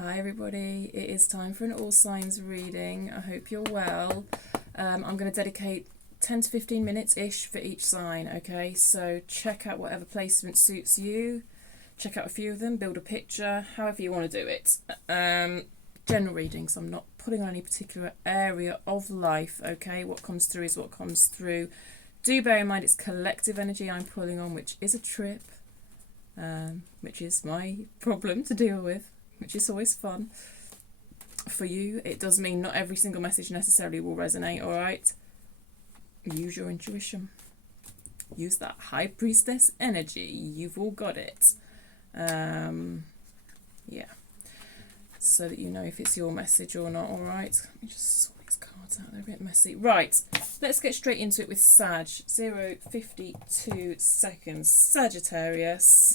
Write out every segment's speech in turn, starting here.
Hi everybody, it is time for an all signs reading. I hope you're well. I'm going to dedicate 10 to 15 minutes-ish for each sign, okay? So check out whatever placement suits you. Check out a few of them, build a picture, however you want to do it. General readings, I'm not putting on any particular area of life, okay? What comes through is what comes through. Do bear in mind it's collective energy I'm pulling on, which is a trip, which is my problem to deal with, which is always fun. For you, it does mean not every single message necessarily will resonate, alright? Use your intuition. Use that high priestess energy. You've all got it. Yeah. So that you know if it's your message or not, alright? Let me just sort these cards out, they're a bit messy. Right, let's get straight into it with Sag. 0:52 seconds. Sagittarius.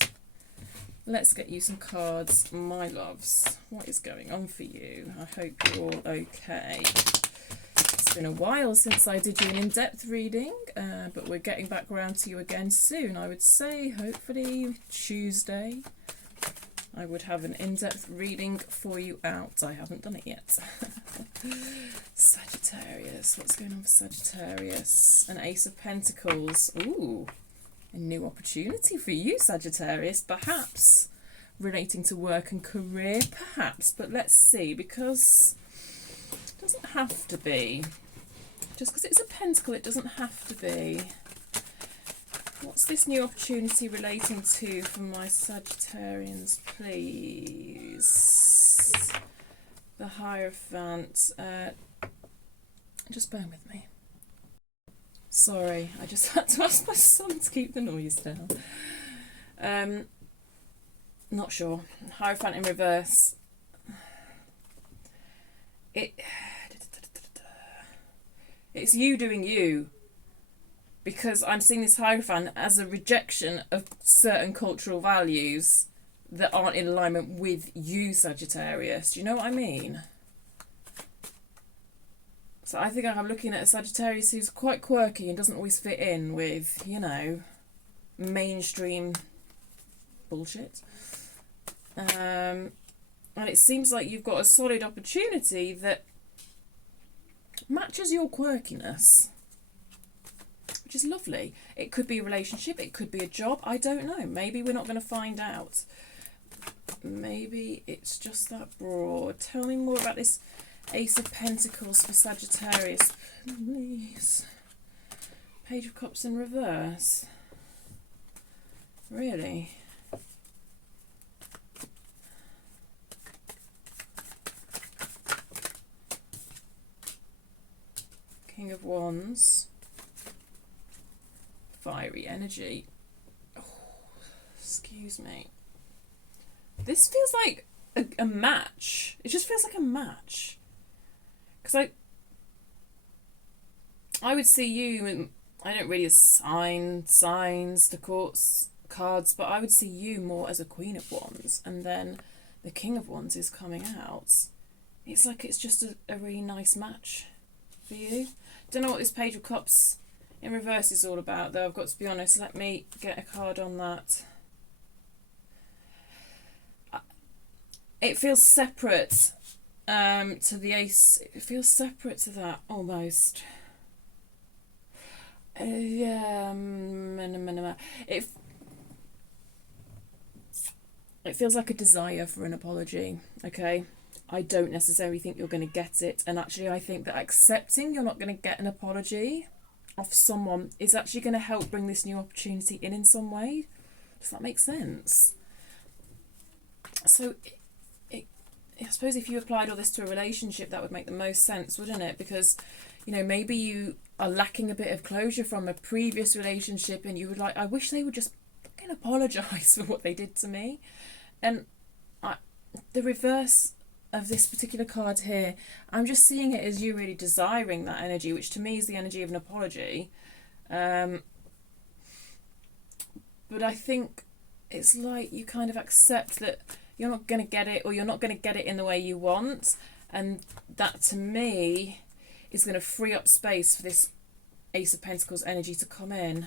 Let's get you some cards, my loves. What is going on for you? I hope you're all okay. It's been a while since I did you an in-depth reading, but we're getting back around to you again soon. I would say, hopefully, Tuesday, I would have an in-depth reading for you out. I haven't done it yet. Sagittarius. What's going on for Sagittarius? An Ace of Pentacles. Ooh. A new opportunity for you, Sagittarius, perhaps relating to work and career, perhaps, but let's see, because it doesn't have to be. Just because it's a pentacle, it doesn't have to be. What's this new opportunity relating to for my Sagittarians, please? The Hierophant. Just bear with me. Sorry, I just had to ask my son to keep the noise down. Not sure. Hierophant in reverse. It's you doing you. Because I'm seeing this Hierophant as a rejection of certain cultural values that aren't in alignment with you, Sagittarius. Do you know what I mean? So I think I'm looking at a Sagittarius who's quite quirky and doesn't always fit in with, you know, mainstream bullshit. And it seems like you've got a solid opportunity that matches your quirkiness, which is lovely. It could be a relationship, it could be a job, I don't know. Maybe we're not going to find out. Maybe it's just that broad. Tell me more about this Ace of Pentacles for Sagittarius, please. Page of Cups in reverse. Really? King of Wands. Fiery energy. Oh, excuse me. This feels like a match. It just feels like a match. Because I would see you, and I don't really assign signs to cards, but I would see you more as a Queen of Wands, and then the King of Wands is coming out. It's like it's just a really nice match for you. Don't know what this Page of Cups in reverse is all about, though, I've got to be honest. Let me get a card on that. It feels separate to the Ace. It feels separate to that, almost. Yeah. It feels like a desire for an apology, okay? I don't necessarily think you're going to get it. And actually, I think that accepting you're not going to get an apology off someone is actually going to help bring this new opportunity in some way. Does that make sense? So I suppose if you applied all this to a relationship, that would make the most sense, wouldn't it? Because, you know, maybe you are lacking a bit of closure from a previous relationship and you would like, I wish they would just fucking apologise for what they did to me. And the reverse of this particular card here, I'm just seeing it as you really desiring that energy, which to me is the energy of an apology. But I think it's like you kind of accept that you're not going to get it, or you're not going to get it in the way you want, and that to me is going to free up space for this Ace of Pentacles energy to come in.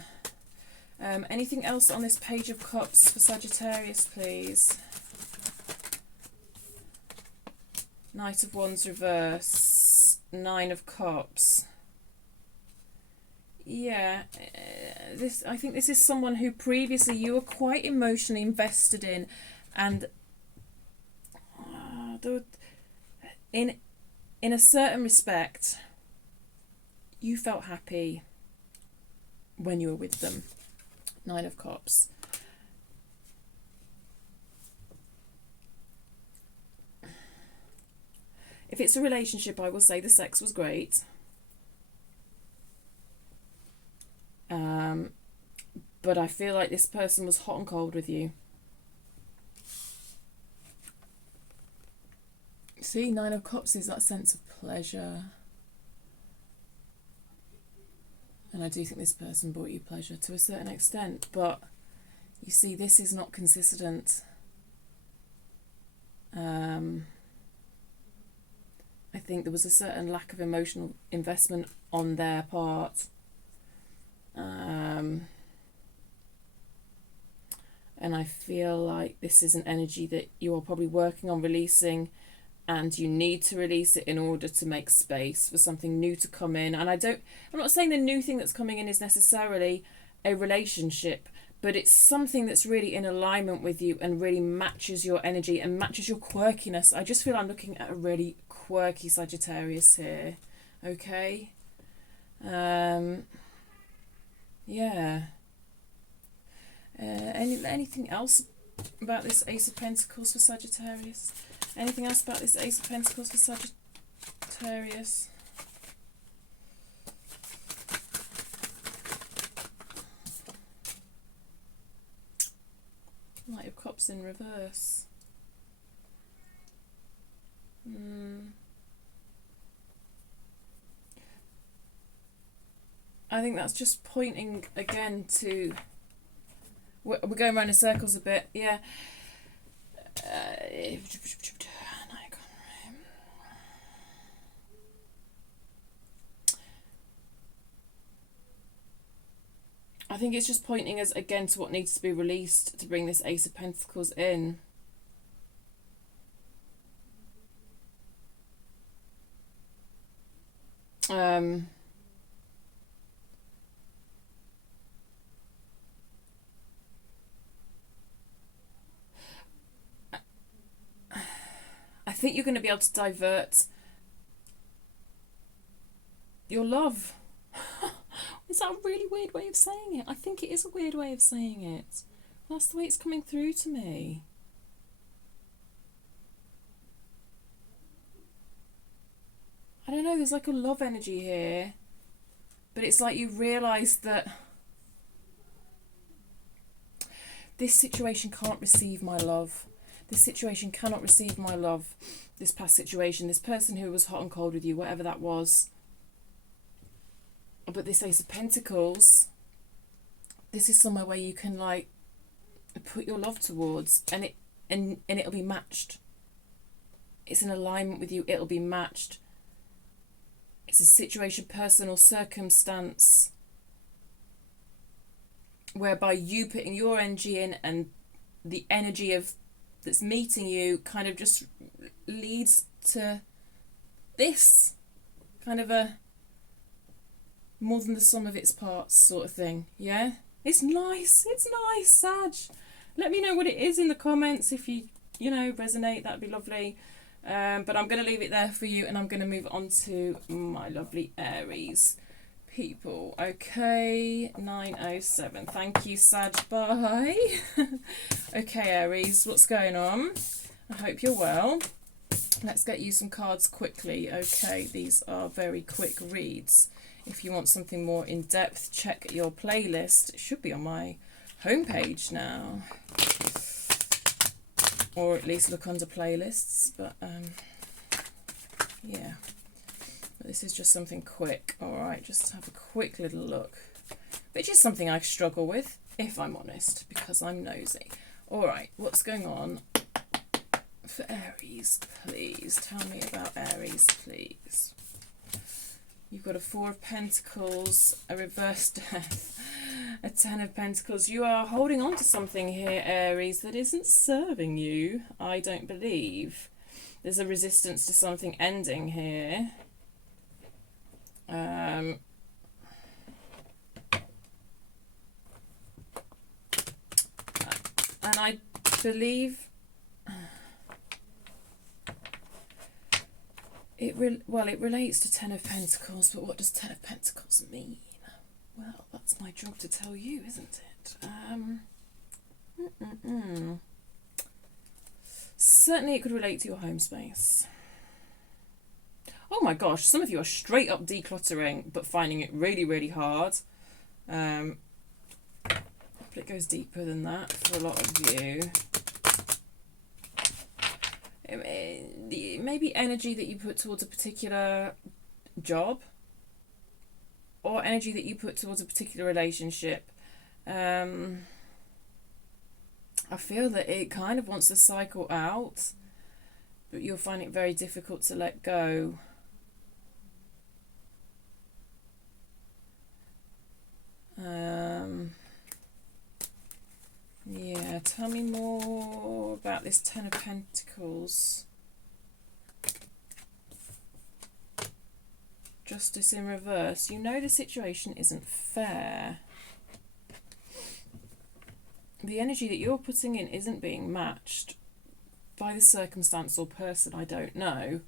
Anything else on this Page of Cups for Sagittarius, please? Knight of Wands reverse, Nine of Cups. Yeah, I think this is someone who previously you were quite emotionally invested in, and in a certain respect, you felt happy when you were with them. Nine of Cups. If it's a relationship, I will say the sex was great. But I feel like this person was hot and cold with you. See, Nine of Cups is that sense of pleasure. And I do think this person brought you pleasure to a certain extent. But you see, this is not consistent. I think there was a certain lack of emotional investment on their part. And I feel like this is an energy that you are probably working on releasing, and you need to release it in order to make space for something new to come in. And I'm not saying the new thing that's coming in is necessarily a relationship, but it's something that's really in alignment with you and really matches your energy and matches your quirkiness. I just feel I'm looking at a really quirky Sagittarius here. Okay. Yeah. Anything else about this Ace of Pentacles for Sagittarius? Anything else about this Ace of Pentacles for Sagittarius? Knight of Cups in reverse. I think that's just pointing again to... We're going around in circles a bit, yeah. I think it's just pointing us again to what needs to be released to bring this Ace of Pentacles in. I think you're going to be able to divert your love. Is that a really weird way of saying it? I think it is a weird way of saying it. That's the way it's coming through to me. I don't know, there's like a love energy here. But it's like you realise that this situation can't receive my love. This situation cannot receive my love. This past situation, this person who was hot and cold with you, whatever that was. But this Ace of Pentacles, this is somewhere where you can like put your love towards, and it'll be matched. It's in alignment with you, it'll be matched. It's a situation, person or circumstance whereby you putting your energy in and the energy of that's meeting you kind of just leads to this kind of a more than the sum of its parts sort of thing. Yeah, it's nice, Sag. Let me know what it is in the comments if you resonate. That'd be lovely. But I'm going to leave it there for you, and I'm going to move on to my lovely Aries people. Okay, 907. Thank you, Sag. Bye. Okay, Aries, what's going on? I hope you're well. Let's get you some cards quickly. Okay, these are very quick reads. If you want something more in depth, check your playlist. It should be on my homepage now. Or at least look under playlists. But yeah. But this is just something quick. Alright, just have a quick little look. Which is something I struggle with, if I'm honest, because I'm nosy. Alright, what's going on for Aries, please? Tell me about Aries, please. You've got a Four of Pentacles, a reverse death, a Ten of Pentacles. You are holding on to something here, Aries, that isn't serving you, I don't believe. There's a resistance to something ending here. And I believe it relates to Ten of Pentacles, but what does Ten of Pentacles mean? Well, that's my job to tell you, isn't it? Certainly it could relate to your home space. Oh my gosh, some of you are straight up decluttering, but finding it really, really hard. But it goes deeper than that for a lot of you. Maybe energy that you put towards a particular job, or energy that you put towards a particular relationship. I feel that it kind of wants to cycle out, but you'll find it very difficult to let go. Yeah, tell me more about this Ten of Pentacles. Justice in reverse. You know the situation isn't fair. The energy that you're putting in isn't being matched by the circumstance or person, I don't know.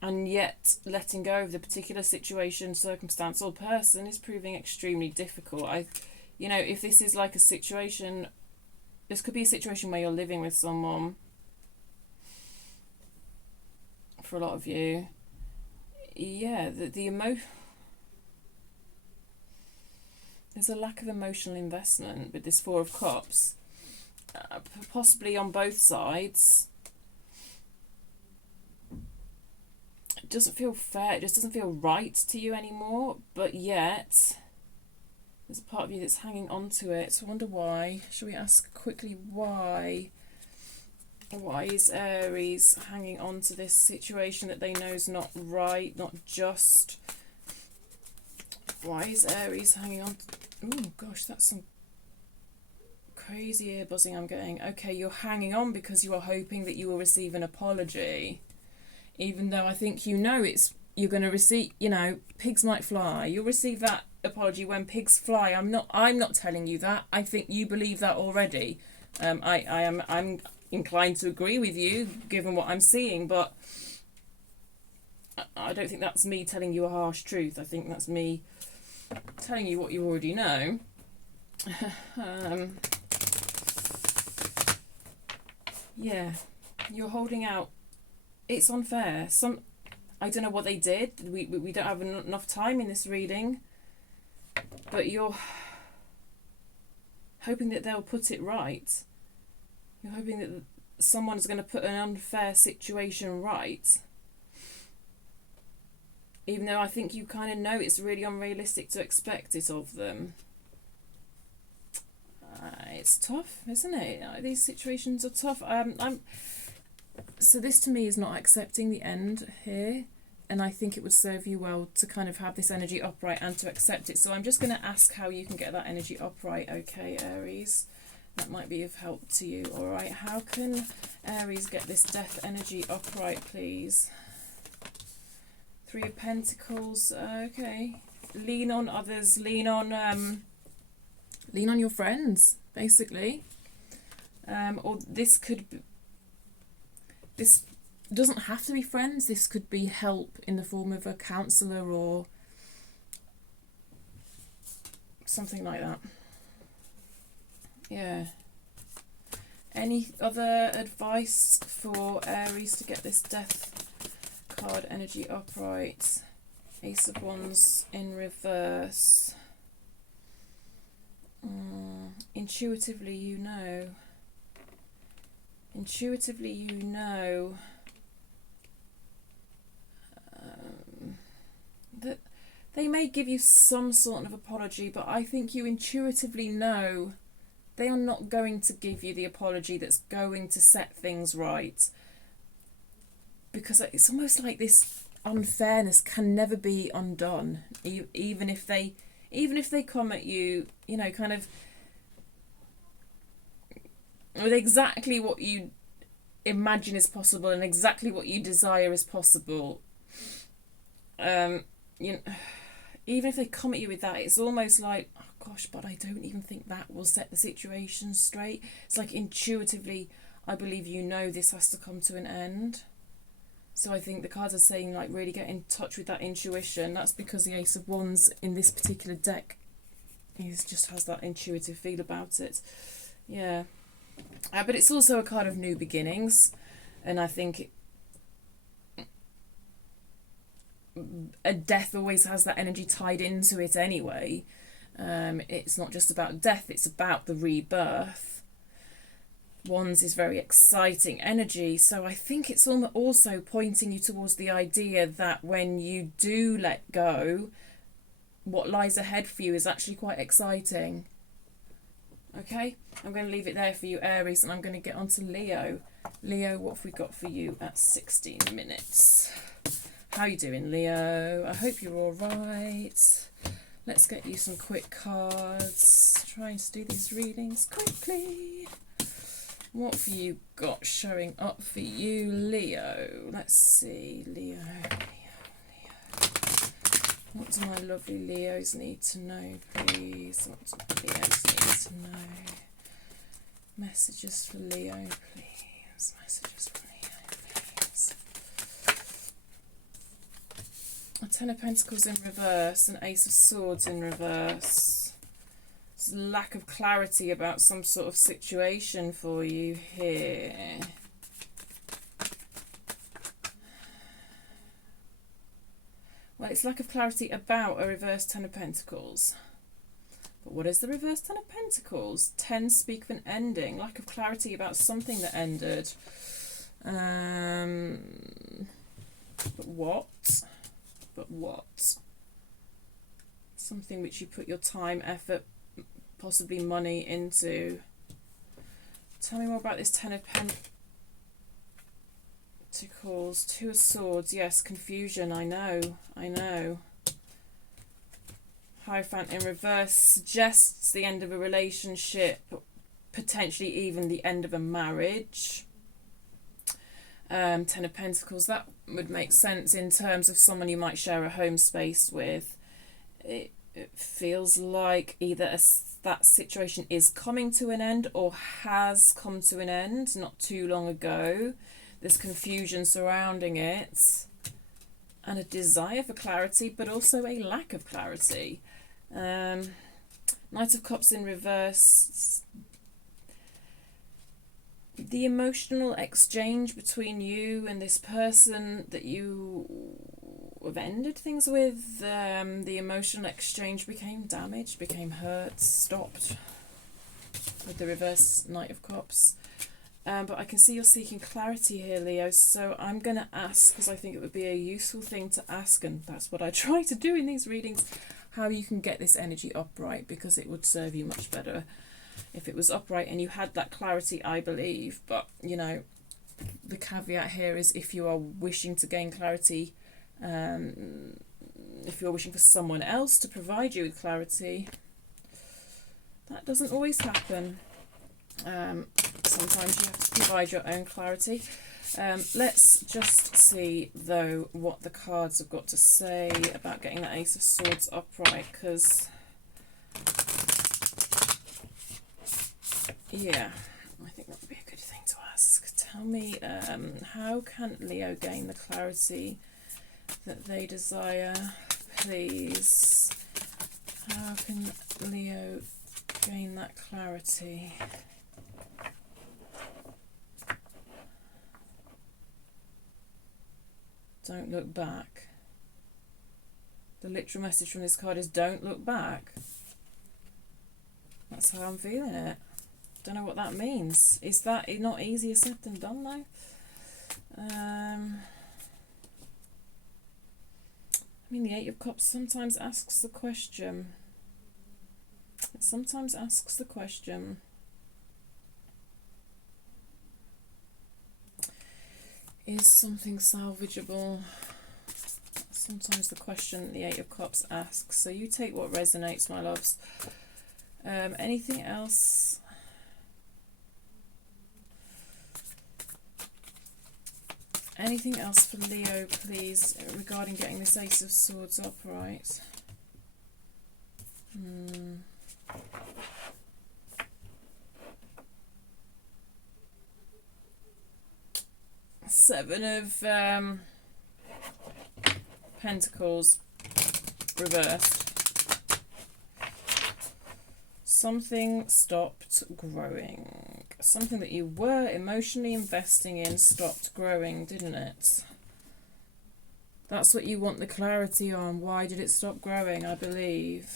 And yet letting go of the particular situation, circumstance or person is proving extremely difficult. You know, if this is like a situation, this could be a situation where you're living with someone. For a lot of you, yeah, there's a lack of emotional investment with this Four of Cups, possibly on both sides. It doesn't feel fair, it just doesn't feel right to you anymore, but yet there's a part of you that's hanging on to it. So I wonder why. Shall we ask quickly why? Why is Aries hanging on to this situation that they know is not right, not just? Why is Aries hanging on? Oh gosh, that's some crazy ear buzzing I'm getting. Okay, you're hanging on because you are hoping that you will receive an apology. Even though I think you know you're going to receive, you know, pigs might fly. You'll receive that apology when pigs fly. I'm not telling you that. I think you believe that already. I'm inclined to agree with you given what I'm seeing, but I don't think that's me telling you a harsh truth. I think that's me telling you what you already know. Yeah, you're holding out. It's unfair. I don't know what they did. We don't have enough time in this reading, but you're hoping that they'll put it right. You're hoping that someone's going to put an unfair situation right. Even though I think you kind of know it's really unrealistic to expect it of them. It's tough, isn't it? These situations are tough. So this to me is not accepting the end here. And I think it would serve you well to kind of have this energy upright and to accept it. So I'm just going to ask how you can get that energy upright, okay, Aries? That might be of help to you, all right? How can Aries get this death energy upright, please? Three of Pentacles, okay. Lean on others, lean on your friends, basically. Or this could be, this doesn't have to be friends. This could be help in the form of a counsellor or something like that. Yeah. Any other advice for Aries to get this death card energy upright? Ace of Wands in reverse. Intuitively you know. Intuitively you know that they may give you some sort of apology, but I think you intuitively know they are not going to give you the apology that's going to set things right. Because it's almost like this unfairness can never be undone, even if they come at you, you know, kind of with exactly what you imagine is possible and exactly what you desire is possible. You know, even if they come at you with that, it's almost like, oh gosh, but I don't even think that will set the situation straight. It's like intuitively, I believe you know this has to come to an end. So I think the cards are saying, like, really get in touch with that intuition. That's because the Ace of Wands in this particular deck just has that intuitive feel about it. Yeah. But it's also a card of new beginnings. And I think a death always has that energy tied into it anyway. It's not just about death, it's about the rebirth. Wands is very exciting energy, so I think it's also pointing you towards the idea that when you do let go, what lies ahead for you is actually quite exciting. Okay, I'm going to leave it there for you, Aries, and I'm going to get on to Leo. Leo, what have we got for you at 16 minutes? How you doing, Leo? I hope you're all right. Let's get you some quick cards. Trying to do these readings quickly. What have you got showing up for you, Leo? Let's see, Leo. What do my lovely Leos need to know, please? What do Leos need to know? Messages for Leo, please. Messages for Leo, please. A Ten of Pentacles in reverse, an Ace of Swords in reverse. There's lack of clarity about some sort of situation for you here. Well, it's lack of clarity about a reverse Ten of Pentacles. But what is the reverse Ten of Pentacles? Ten speak of an ending. Lack of clarity about something that ended. But what? But what? Something which you put your time, effort, possibly money into. Tell me more about this Ten of Pentacles. Two of Swords. Yes, confusion. I know. Hierophant in reverse suggests the end of a relationship, potentially even the end of a marriage. Ten of Pentacles, that would make sense in terms of someone you might share a home space with. It feels like either that situation is coming to an end or has come to an end not too long ago. There's confusion surrounding it and a desire for clarity, but also a lack of clarity. Knight of Cups in reverse. The emotional exchange between you and this person that you have ended things with, the emotional exchange became damaged, became hurt, stopped with the reverse Knight of Cups. But I can see you're seeking clarity here, Leo, so I'm going to ask, because I think it would be a useful thing to ask, and that's what I try to do in these readings, how you can get this energy upright, because it would serve you much better if it was upright and you had that clarity, I believe. But, you know, the caveat here is if you are wishing to gain clarity, if you're wishing for someone else to provide you with clarity, that doesn't always happen. Sometimes you have to provide your own clarity. Let's just see, though, what the cards have got to say about getting the Ace of Swords upright, because, yeah, I think that would be a good thing to ask. Tell me, how can Leo gain the clarity that they desire, please? How can Leo gain that clarity? Don't look back. The literal message from this card is don't look back. That's how I'm feeling it. Don't know what that means. Is that not easier said than done, though? I mean, the Eight of Cups sometimes asks the question. It sometimes asks the question. Is something salvageable? Sometimes the question the Eight of Cups asks. So you take what resonates, my loves. Anything else? Anything else for Leo, please, regarding getting this Ace of Swords upright? Seven of Pentacles reversed. Something stopped growing. Something that you were emotionally investing in stopped growing, didn't it? That's what you want the clarity on. Why did it stop growing, I believe.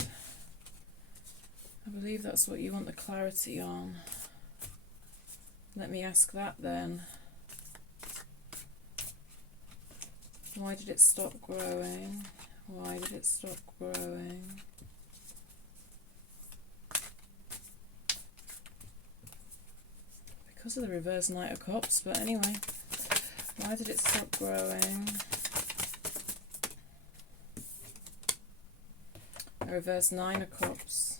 I believe that's what you want the clarity on. Let me ask that then. Why did it stop growing? Why did it stop growing? Because of the reverse Knight of Cups, but anyway. Why did it stop growing? A reverse Nine of Cups.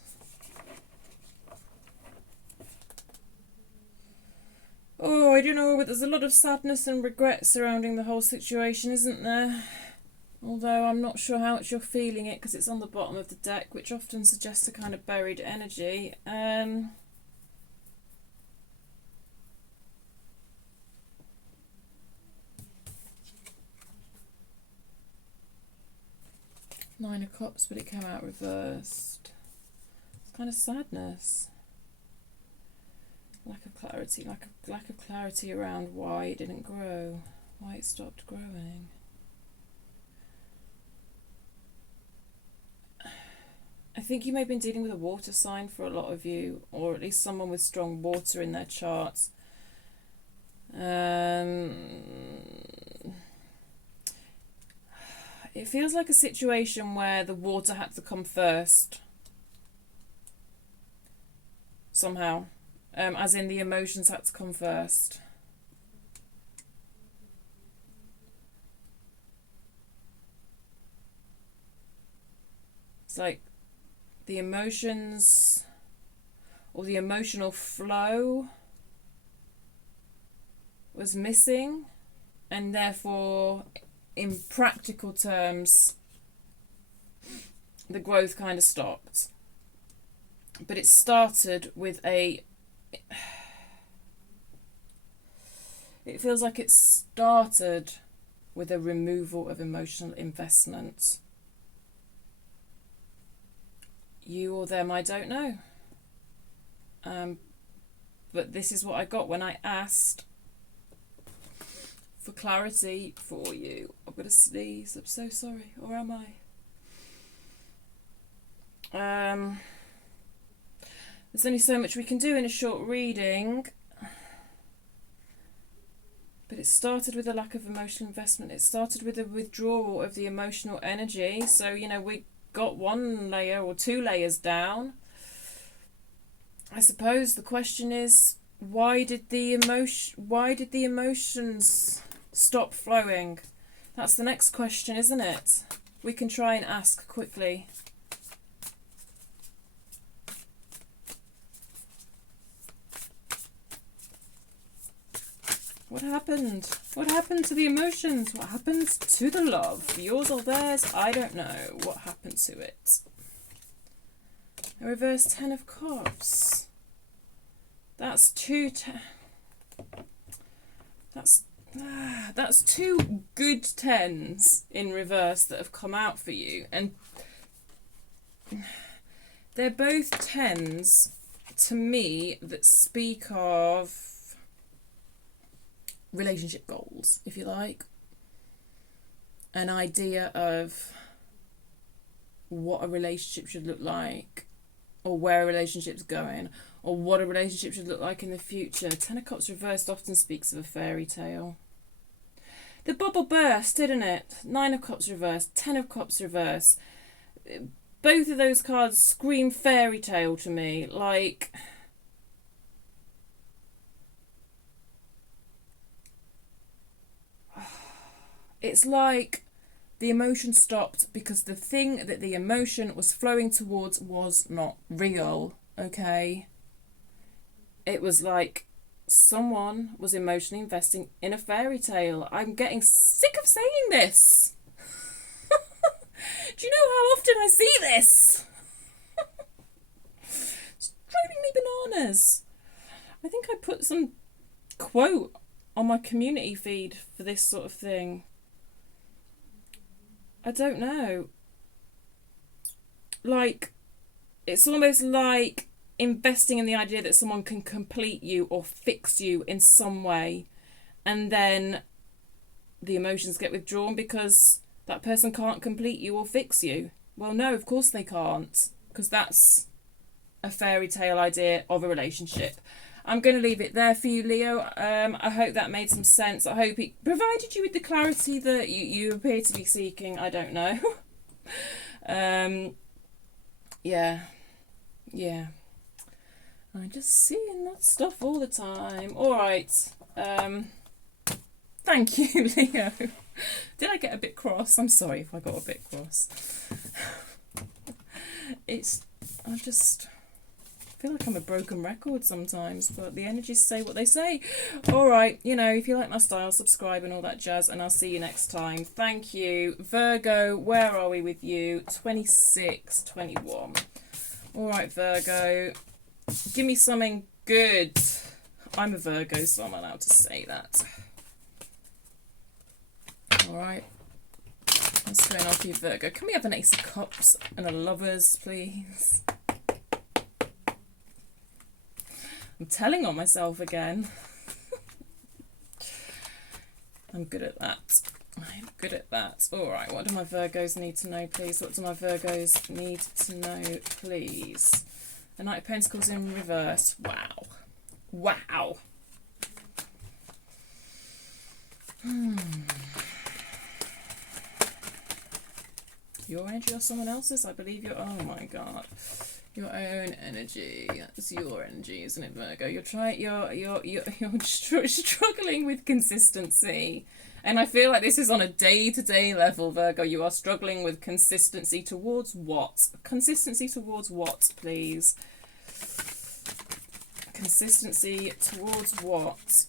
Oh, I don't know, but there's a lot of sadness and regret surrounding the whole situation, isn't there? Although I'm not sure how much you're feeling it because it's on the bottom of the deck, which often suggests a kind of buried energy. Nine of Cups, but it came out reversed. It's kind of sadness. Lack of clarity, lack of clarity around why it didn't grow, why it stopped growing. I think you may have been dealing with a water sign for a lot of you, or at least someone with strong water in their charts. It feels like a situation where the water had to come first. Somehow. As in the emotions had to come first. It's like the emotions or the emotional flow was missing, and therefore in practical terms the growth kind of stopped. But it started with it feels like it started with a removal of emotional investment. You or them, I don't know. But this is what I got when I asked for clarity for you. I'm going to sneeze. I'm so sorry. Or am I? There's only so much we can do in a short reading. But it started with a lack of emotional investment. It started with a withdrawal of the emotional energy. So, you know, we got one layer or two layers down. I suppose the question is, why did the emotions stop flowing? That's the next question, isn't it? We can try and ask quickly. What happened? What happened to the emotions? What happened to the love? Yours or theirs? I don't know. What happened to it? A reverse Ten of Cups. That's that's two good tens in reverse that have come out for you, and they're both tens to me that speak of relationship goals, if you like. An idea of what a relationship should look like, or where a relationship's going, or what a relationship should look like in the future. Ten of Cups reversed often speaks of a fairy tale. The bubble burst, didn't it? Nine of Cups reversed, Ten of Cups reversed. Both of those cards scream fairy tale to me. Like, it's like the emotion stopped because the thing that the emotion was flowing towards was not real, okay? It was like someone was emotionally investing in a fairy tale. I'm getting sick of saying this. Do you know how often I see this? It's driving me bananas. I think I put some quote on my community feed for this sort of thing. I don't know. Like, it's almost like investing in the idea that someone can complete you or fix you in some way, and then the emotions get withdrawn because that person can't complete you or fix you. Well, no, of course they can't, because that's a fairy tale idea of a relationship. I'm going to leave it there for you, Leo. I hope that made some sense. I hope it provided you with the clarity that you appear to be seeking. I don't know. Yeah. I'm just seeing that stuff all the time. All right. Thank you, Leo. Did I get a bit cross? I'm sorry if I got a bit cross. I feel like I'm a broken record sometimes, but the energies say what they say. All right, if you like my style, subscribe and all that jazz, and I'll see you next time. Thank you. Virgo, where are we with you? 26, 21. All right, Virgo, give me something good. I'm a Virgo, so I'm allowed to say that. All right. What's going on for you, Virgo? Can we have an Ace of Cups and a Lovers, please? I'm telling on myself again. I'm good at that. I'm good at that. All right, what do my Virgos need to know, please? What do my Virgos need to know, please? The Knight of Pentacles in reverse. Wow. Wow. Your energy or someone else's? I believe you're... Oh, my God. Your own energy. That's your energy, isn't it, Virgo? You're struggling with consistency, and I feel like this is on a day-to-day level, Virgo. You are struggling with consistency towards what? Consistency towards what, please? Consistency towards what?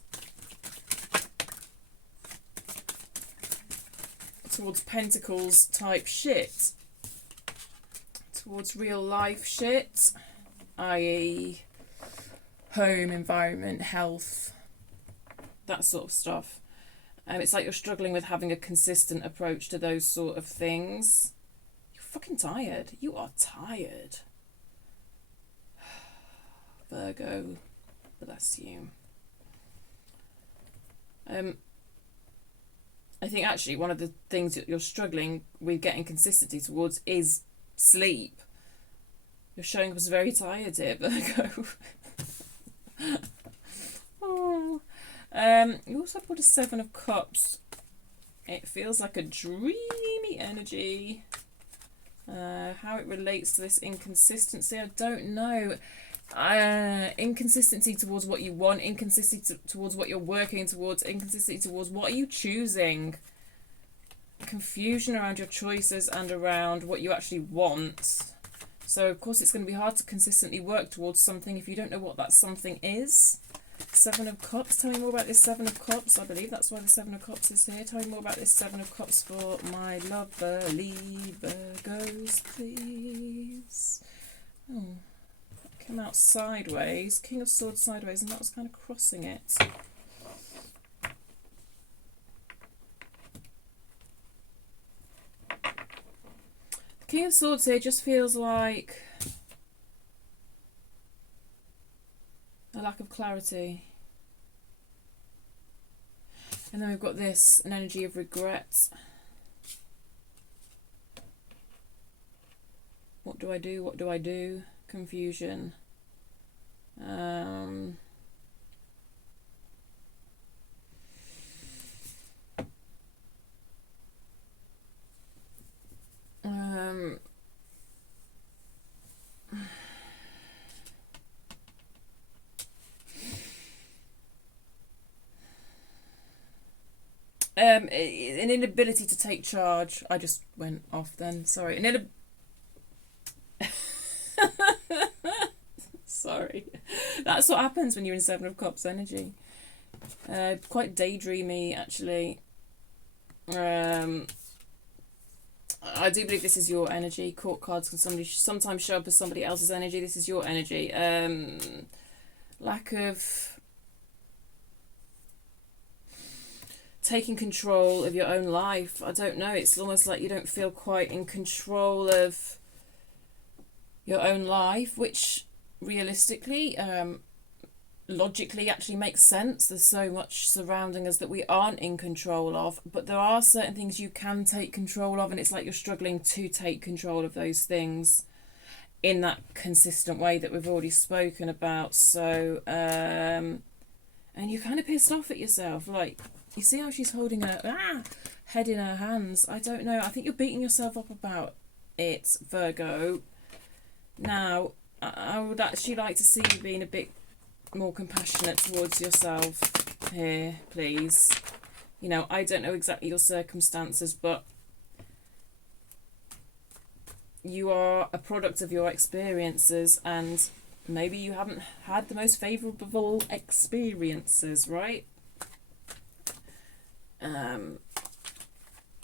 Towards Pentacles type shit. Towards real life shit, i.e. home, environment, health, that sort of stuff. It's like you're struggling with having a consistent approach to those sort of things. You're fucking tired. You are tired. Virgo, bless you. I think actually one of the things that you're struggling with getting consistency towards is sleep. You're showing up as very tired here, Virgo. Oh. You also pulled a Seven of Cups. It feels like a dreamy energy. How it relates to this inconsistency, I don't know. Inconsistency towards what you want, inconsistency towards what you're working towards, inconsistency towards what are you choosing. Confusion around your choices and around what you actually want. So of course it's going to be hard to consistently work towards something if you don't know what that something is. Seven of Cups. Tell me more about this Seven of Cups. I believe that's why the Seven of Cups is here. Tell me more about this Seven of Cups for my lovely Virgos, please. Oh, that came out sideways. King of Swords sideways, and that was kind of crossing it. King of Swords here just feels like a lack of clarity. And then we've got this, an energy of regret. What do I do? What do I do? Confusion. An inability to take charge. I just went off then. Sorry. Sorry. That's what happens when you're in Seven of Cups energy. Quite daydreamy, actually. I do believe this is your energy. Court cards can sometimes show up as somebody else's energy. This is your energy. Lack of taking control of your own life. I don't know. It's almost like you don't feel quite in control of your own life, which realistically, logically actually makes sense. There's so much surrounding us that we aren't in control of, but there are certain things you can take control of, and it's like you're struggling to take control of those things in that consistent way that we've already spoken about. So and you're kind of pissed off at yourself. Like, you see how she's holding her head in her hands? I don't know. I think you're beating yourself up about it, Virgo. Now, I would actually like to see you being a bit more compassionate towards yourself here, please. You know, I don't know exactly your circumstances, but you are a product of your experiences, and maybe you haven't had the most favourable experiences, right?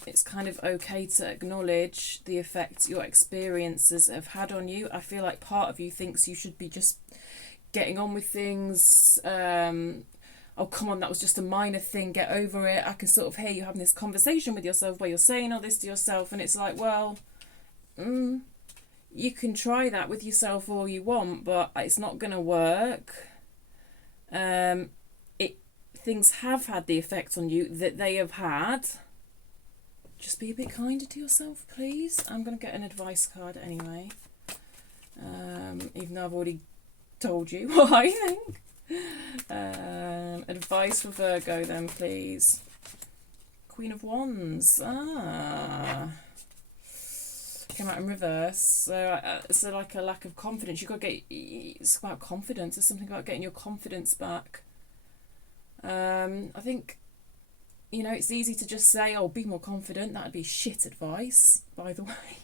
It's kind of okay to acknowledge the effect your experiences have had on you. I feel like part of you thinks you should be just getting on with things. Oh, come on, that was just a minor thing, get over it. I can sort of hear you having this conversation with yourself where you're saying all this to yourself, and it's like, well, you can try that with yourself all you want, but it's not going to work. Things have had the effect on you that they have had. Just be a bit kinder to yourself, please. I'm going to get an advice card anyway, even though I've already told you what I think. Advice for Virgo then, please. Queen of Wands. Came out in reverse. So like a lack of confidence. You've got to get... It's about confidence. There's something about getting your confidence back. I think, you know, it's easy to just say, oh, be more confident. That'd be shit advice, by the way.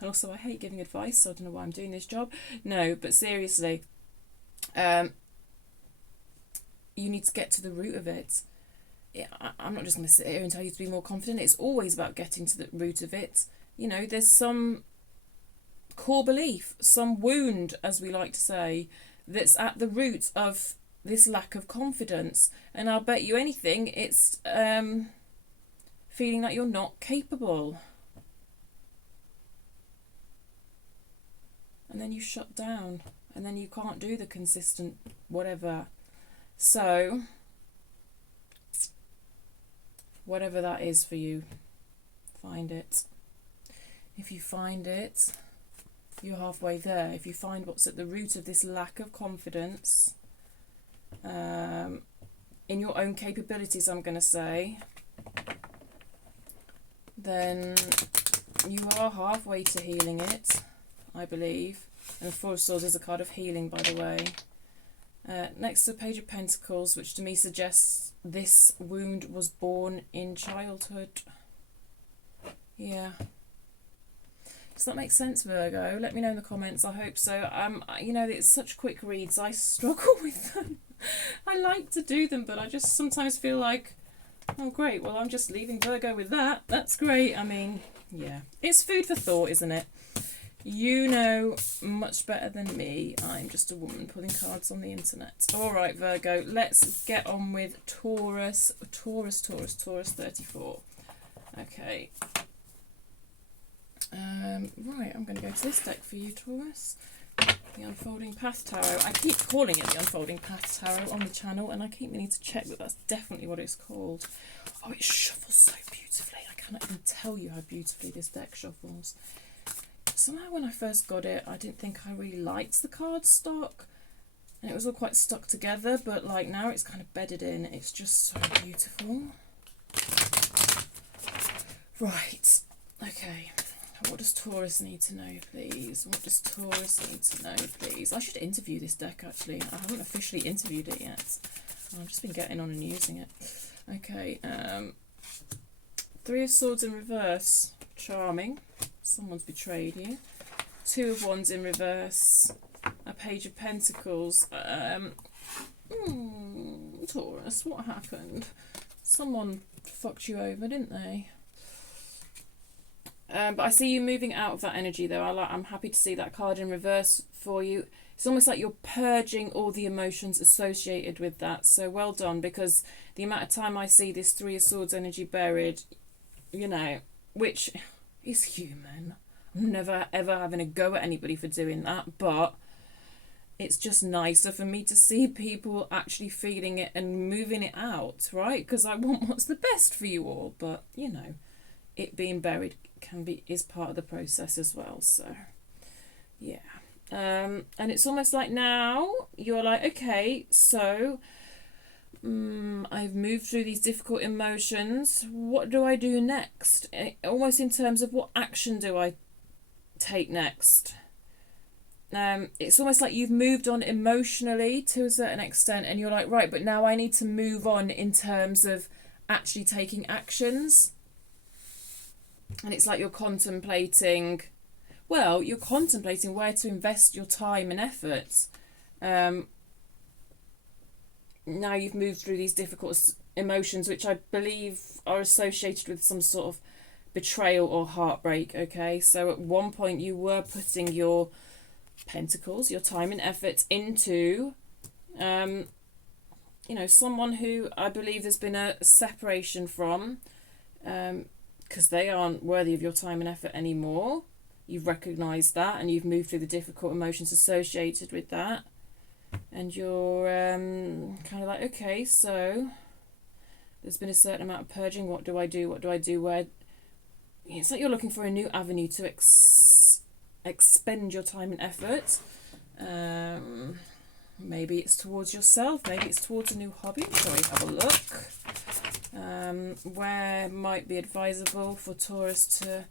And also, I hate giving advice, so I don't know why I'm doing this job. No, but seriously, you need to get to the root of it. I'm not just going to sit here and tell you to be more confident. It's always about getting to the root of it. You know, there's some core belief, some wound, as we like to say, that's at the root of this lack of confidence. And I'll bet you anything, it's feeling like you're not capable. And then you shut down, and then you can't do the consistent whatever. So, whatever that is for you, find it. If you find it, you're halfway there. If you find what's at the root of this lack of confidence, in your own capabilities, I'm going to say, then you are halfway to healing it, I believe. And the Four of Swords is a card of healing, by the way. Next to the Page of Pentacles, which to me suggests this wound was born in childhood. Yeah. Does that make sense, Virgo? Let me know in the comments. I hope so. You know, it's such quick reads. I struggle with them. I like to do them, but I just sometimes feel like, oh, great. Well, I'm just leaving Virgo with that. That's great. I mean, yeah. It's food for thought, isn't it? You know much better than me. I'm just a woman pulling cards on the internet. All right, Virgo. Let's get on with Taurus. Taurus 34. Okay. Right, I'm going to go to this deck for you, Taurus. The Unfolding Path Tarot. I keep calling it the Unfolding Path Tarot on the channel, and I keep meaning to check that that's definitely what it's called. Oh, it shuffles so beautifully. I cannot even tell you how beautifully this deck shuffles. Somehow when I first got it, I didn't think I really liked the card stock, and it was all quite stuck together, but like now it's kind of bedded in. It's just so beautiful. Right, okay. What does Taurus need to know, please? What does Taurus need to know, please? I should interview this deck, actually. I haven't officially interviewed it yet. I've just been getting on and using it. Okay, Three of Swords in reverse. Charming. Someone's betrayed you. Two of Wands in reverse. a Page of Pentacles. Taurus, what happened? Someone fucked you over, didn't they? But I see you moving out of that energy, though. I'm happy to see that card in reverse for you. It's almost like you're purging all the emotions associated with that. So well done, because the amount of time I see this Three of Swords energy buried, you know, which is human. I'm never ever having a go at anybody for doing that, but it's just nicer for me to see people actually feeling it and moving it out, right? Because I want what's the best for you all, but you know, it being buried is part of the process as well. So yeah. And it's almost like now you're like, okay, so I've moved through these difficult emotions. What do I do next? Almost in terms of what action do I take next? It's almost like you've moved on emotionally to a certain extent, and you're like, right, but now I need to move on in terms of actually taking actions. And it's like you're contemplating where to invest your time and effort. Now you've moved through these difficult emotions, which I believe are associated with some sort of betrayal or heartbreak, okay? So at one point you were putting your pentacles, your time and effort into, you know, someone who I believe there's been a separation from, because they aren't worthy of your time and effort anymore. You've recognised that, and you've moved through the difficult emotions associated with that. And you're kind of like, okay, so there's been a certain amount of purging. What do I do? What do I do? Where it's like you're looking for a new avenue to expend your time and effort. Maybe it's towards yourself. Maybe it's towards a new hobby. Shall we have a look? Where might be advisable for Taurus to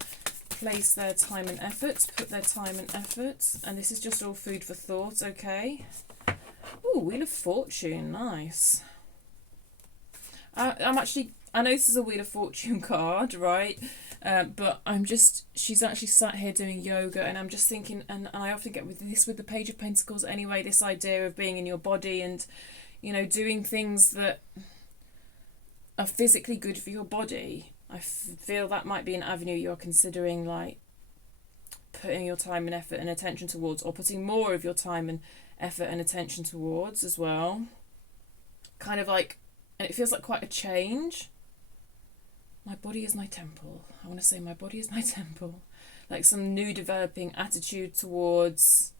place their time and effort, put their time and effort, and this is just all food for thought, okay? Ooh, Wheel of Fortune, nice. I know this is a Wheel of Fortune card, right? But she's actually sat here doing yoga, and I'm just thinking, and I often get with the Page of Pentacles anyway, this idea of being in your body and, you know, doing things that are physically good for your body. I feel that might be an avenue you're considering, like putting your time and effort and attention towards, or putting more of your time and effort and attention towards as well. Kind of like, and it feels like quite a change. My body is my temple. I want to say my body is my temple. Like some new developing attitude towards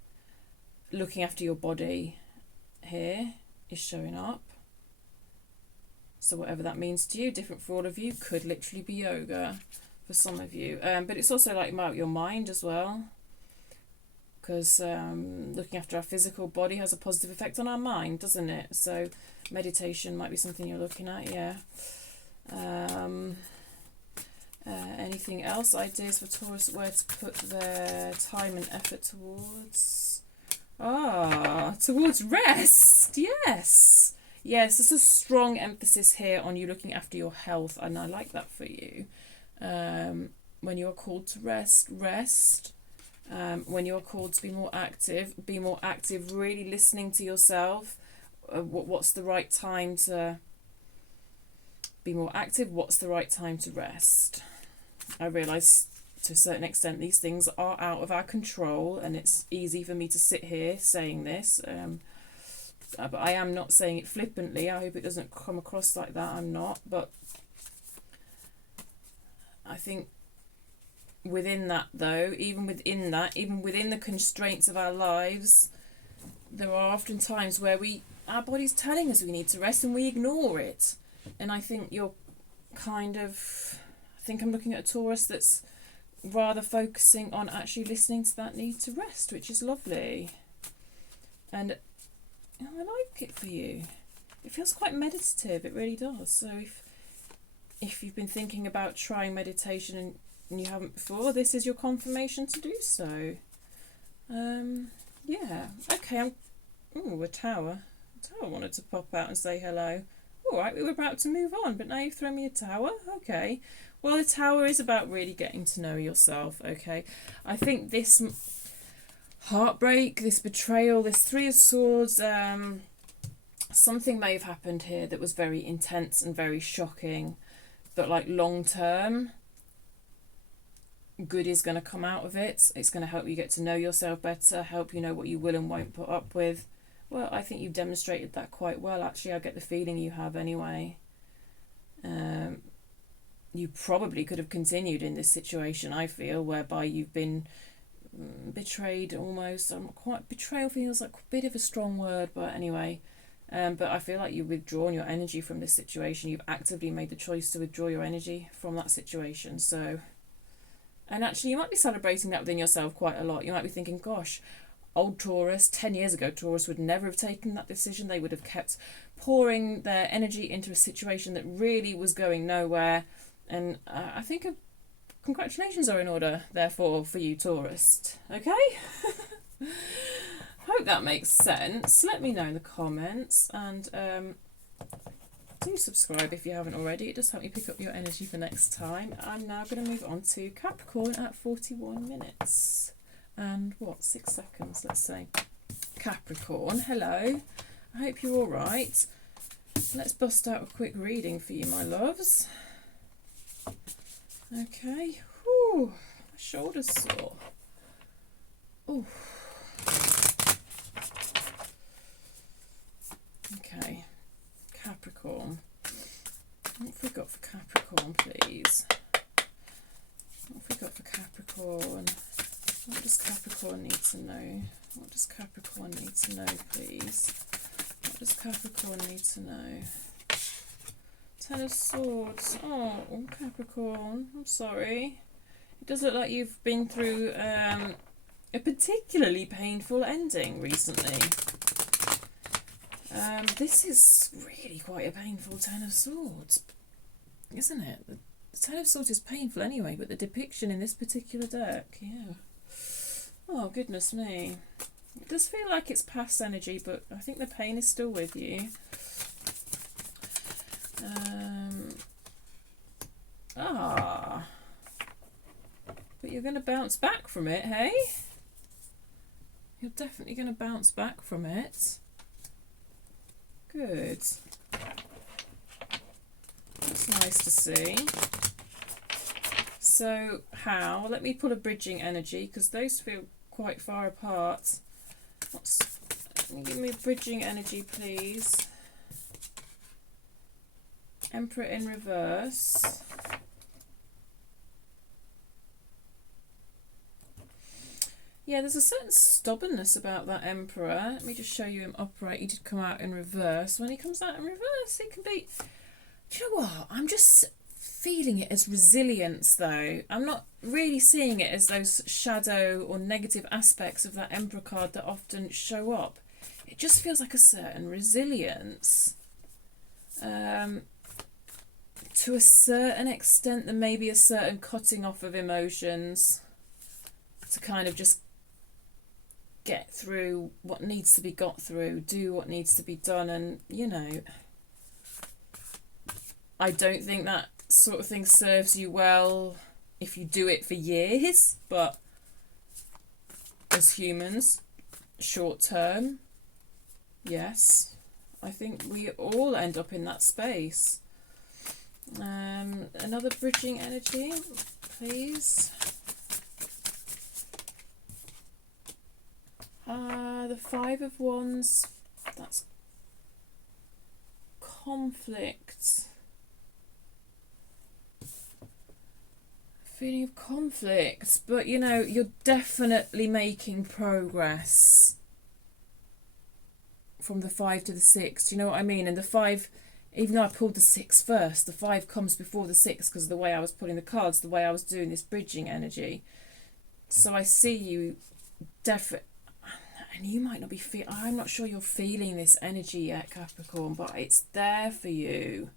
looking after your body here is showing up. So whatever that means to you, different for all of you, could literally be yoga for some of you. But it's also like about your mind as well. Because looking after our physical body has a positive effect on our mind, doesn't it? So meditation might be something you're looking at, yeah. Anything else? Ideas for Taurus where to put their time and effort towards? Towards rest, yes. Yes, there's a strong emphasis here on you looking after your health, and I like that for you. When you're called to rest. When you're called to be more active, really listening to yourself. What's the right time to be more active? What's the right time to rest? I realise to a certain extent these things are out of our control, and it's easy for me to sit here saying this. But I am not saying it flippantly. I hope it doesn't come across like that. I'm not. But I think within that, though, even within the constraints of our lives, there are often times where our body's telling us we need to rest and we ignore it. And I think I think I'm looking at a Taurus that's rather focusing on actually listening to that need to rest, which is lovely. And I like it for you. It feels quite meditative, it really does. So if you've been thinking about trying meditation and you haven't before, this is your confirmation to do so. Yeah. Okay, a tower. A tower wanted to pop out and say hello. Alright, we were about to move on, but now you've thrown me a tower? Okay. Well, the tower is about really getting to know yourself, okay? I think this heartbreak, this betrayal, this Three of Swords. Something may have happened here that was very intense and very shocking, but like long term, good is going to come out of it. It's going to help you get to know yourself better, help you know what you will and won't put up with. Well, I think you've demonstrated that quite well, actually. I get the feeling you have anyway. You probably could have continued in this situation, I feel, whereby you've been betrayed almost. Betrayal feels like a bit of a strong word, but anyway. But I feel like you've withdrawn your energy from this situation. You've actively made the choice to withdraw your energy from that situation. So, and actually you might be celebrating that within yourself quite a lot. You might be thinking, gosh, old Taurus, 10 years ago, Taurus would never have taken that decision. They would have kept pouring their energy into a situation that really was going nowhere. And I think congratulations are in order, therefore, for you, Taurus. Okay? Hope that makes sense. Let me know in the comments. And do subscribe if you haven't already. It does help me pick up your energy for next time. I'm now going to move on to Capricorn at 41 minutes. And what, 6 seconds, let's say. Capricorn, hello. I hope you're all right. Let's bust out a quick reading for you, my loves. Okay. Whew, my shoulder's sore. Ooh. Okay. Capricorn. What have we got for Capricorn, please? What have we got for Capricorn? What does Capricorn need to know? What does Capricorn need to know, please? What does Capricorn need to know? Ten of Swords. Oh, Capricorn, I'm sorry. It does look like you've been through a particularly painful ending recently. This is really quite a painful Ten of Swords, isn't it? The Ten of Swords is painful anyway, but the depiction in this particular deck, yeah. Oh, goodness me. It does feel like it's past energy, but I think the pain is still with you. But you're going to bounce back from it, hey? You're definitely going to bounce back from it. Good. That's nice to see. So, how? Let me pull a bridging energy, because those feel quite far apart. Give me a bridging energy, please. Emperor in reverse. Yeah, there's a certain stubbornness about that Emperor. Let me just show you him upright. He did come out in reverse. When he comes out in reverse, it can be... Do you know what? I'm just feeling it as resilience, though. I'm not really seeing it as those shadow or negative aspects of that Emperor card that often show up. It just feels like a certain resilience. To a certain extent, there may be a certain cutting off of emotions to kind of just get through what needs to be got through, do what needs to be done, and, you know, I don't think that sort of thing serves you well if you do it for years, but as humans, short term, yes, I think we all end up in that space. Another bridging energy, please. The Five of Wands, that's conflict. Feeling of conflict, but you know, you're definitely making progress from the 5 to the 6. Do you know what I mean? And the 5, even though I pulled the 6 first, the 5 comes before the 6 because of the way I was pulling the cards, the way I was doing this bridging energy. So I see you definitely, and you might not be I'm not sure you're feeling this energy yet, Capricorn, but it's there for you.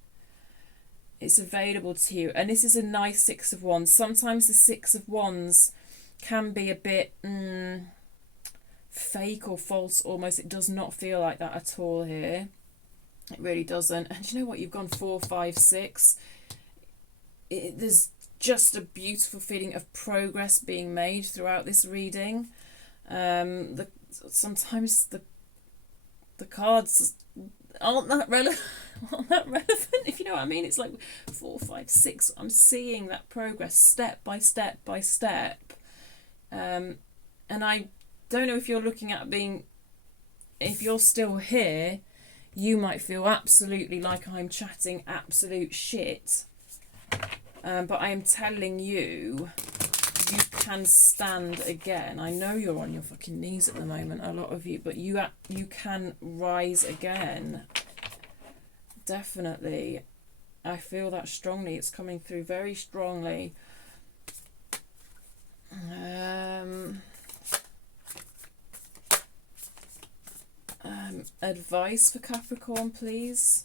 It's available to you. And this is a nice 6 of Wands. Sometimes the 6 of Wands can be a bit fake or false almost. It does not feel like that at all here. It really doesn't. And you know what? You've gone 4, 5, 6. There's just a beautiful feeling of progress being made throughout this reading. Sometimes the cards aren't that relevant. If you know what I mean. It's like 4, 5, 6. I'm seeing that progress step by step by step. And I don't know if you're looking at if you're still here, you might feel absolutely like I'm chatting absolute shit. But I am telling you, you can stand again. I know you're on your fucking knees at the moment, a lot of you, but you can rise again. Definitely. I feel that strongly. It's coming through very strongly. Advice for Capricorn, please.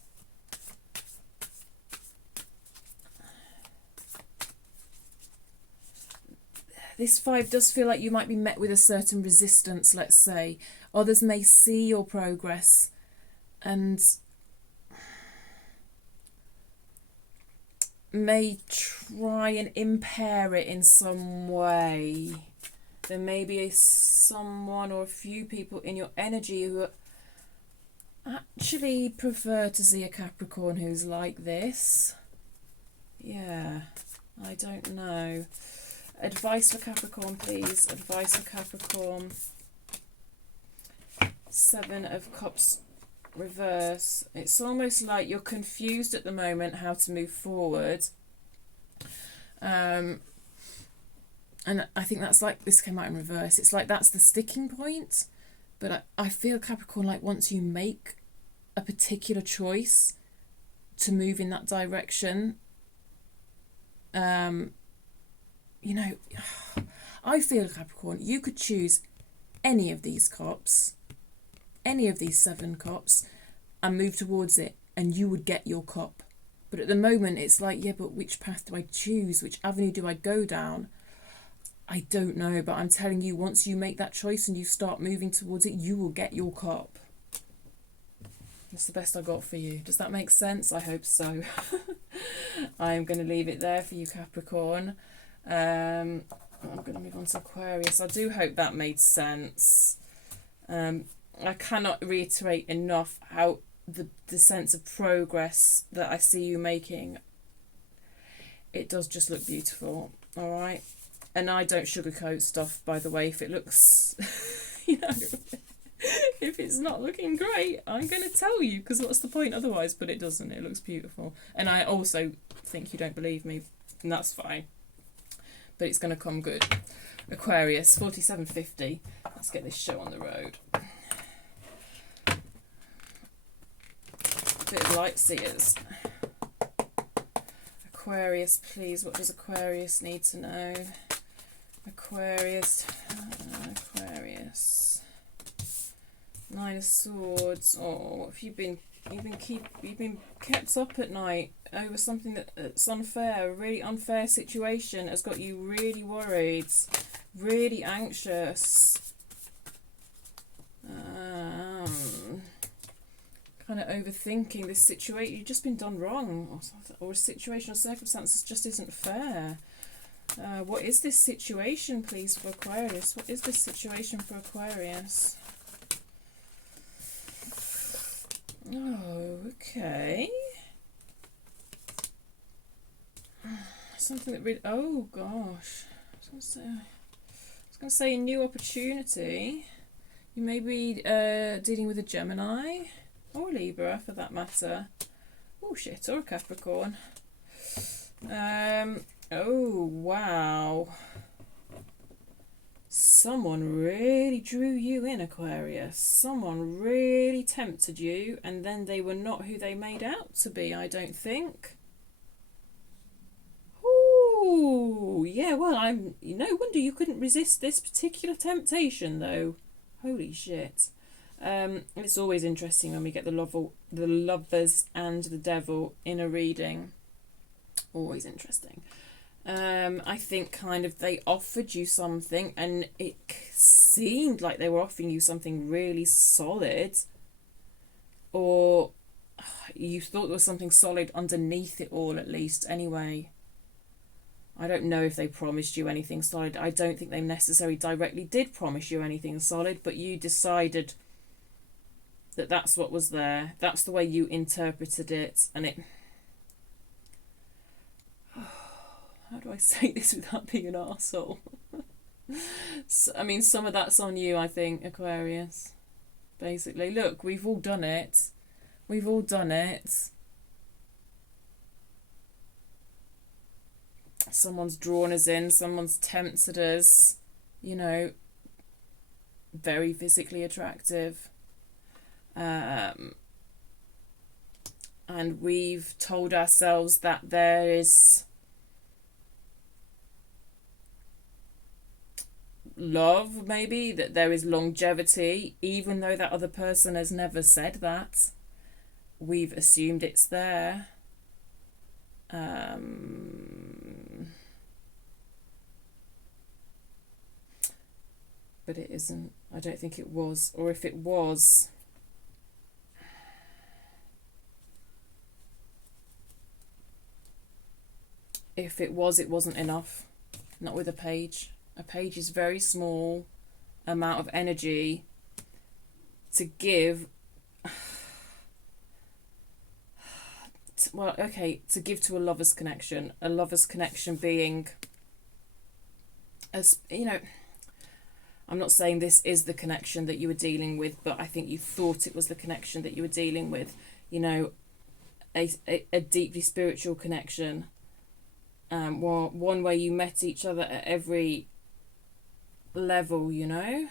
This vibe does feel like you might be met with a certain resistance, let's say. Others may see your progress and may try and impair it in some way. There may be someone or a few people in your energy who actually prefer to see a Capricorn who's like this. Yeah, I don't know. Advice for Capricorn, please. Advice for Capricorn. 7 of Cups reverse. It's almost like you're confused at the moment how to move forward. And I think that's like, this came out in reverse. It's like that's the sticking point. But I feel Capricorn, like once you make a particular choice to move in that direction, you know, I feel Capricorn, you could choose any of these cups, any of these 7 cups, and move towards it, and you would get your cup. But at the moment, it's like, yeah, but which path do I choose? Which avenue do I go down? I don't know, but I'm telling you, once you make that choice and you start moving towards it, you will get your cup. That's the best I got for you. Does that make sense? I hope so. I'm going to leave it there for you, Capricorn. I'm going to move on to Aquarius. I do hope that made sense. I cannot reiterate enough how the sense of progress that I see you making. It does just look beautiful. All right. And I don't sugarcoat stuff, by the way. If it looks, you know, if it's not looking great, I'm going to tell you, because what's the point otherwise? But it doesn't. It looks beautiful. And I also think you don't believe me, and that's fine. But it's going to come good. Aquarius, 4750. Let's get this show on the road. Bit of light seers. Aquarius, please. What does Aquarius need to know? Aquarius. 9 of Swords. Oh, what have you been? You've been kept up at night over something that's unfair. A really unfair situation has got you really worried, really anxious. Kind of overthinking this situation. You've just been done wrong, or a situation or circumstances just isn't fair. What is this situation, please, for Aquarius? What is this situation for Aquarius? Oh, okay. Something that really... Oh, gosh. I was going to say a new opportunity. You may be dealing with a Gemini. Or Libra, for that matter. Oh, shit. Or a Capricorn. Oh, wow. Someone really drew you in, Aquarius. Someone really tempted you, and then they were not who they made out to be, I don't think. Ooh, yeah, well, no wonder you couldn't resist this particular temptation, though. Holy shit. It's always interesting when we get the lovers and the devil in a reading. Always interesting. I think kind of they offered you something, and it seemed like they were offering you something really solid, or you thought there was something solid underneath it all, at least. Anyway, I don't know if they promised you anything solid. I don't think they necessarily directly did promise you anything solid, but you decided that that's what was there. That's the way you interpreted it. And it... How do I say this without being an arsehole? So, I mean, some of that's on you, I think, Aquarius. Basically, look, we've all done it. We've all done it. Someone's drawn us in, someone's tempted us, you know, very physically attractive. And we've told ourselves that there is love, maybe, that there is longevity, even though that other person has never said that. We've assumed it's there. But it isn't. I don't think it was. Or if it was, it wasn't enough. Not with a page. A page is very small amount of energy to give. Well, okay, to give to a lover's connection. A lover's connection being, as you know, I'm not saying this is the connection that you were dealing with, but I think you thought it was the connection that you were dealing with. You know, a deeply spiritual connection. One where you met each other at every level, you know,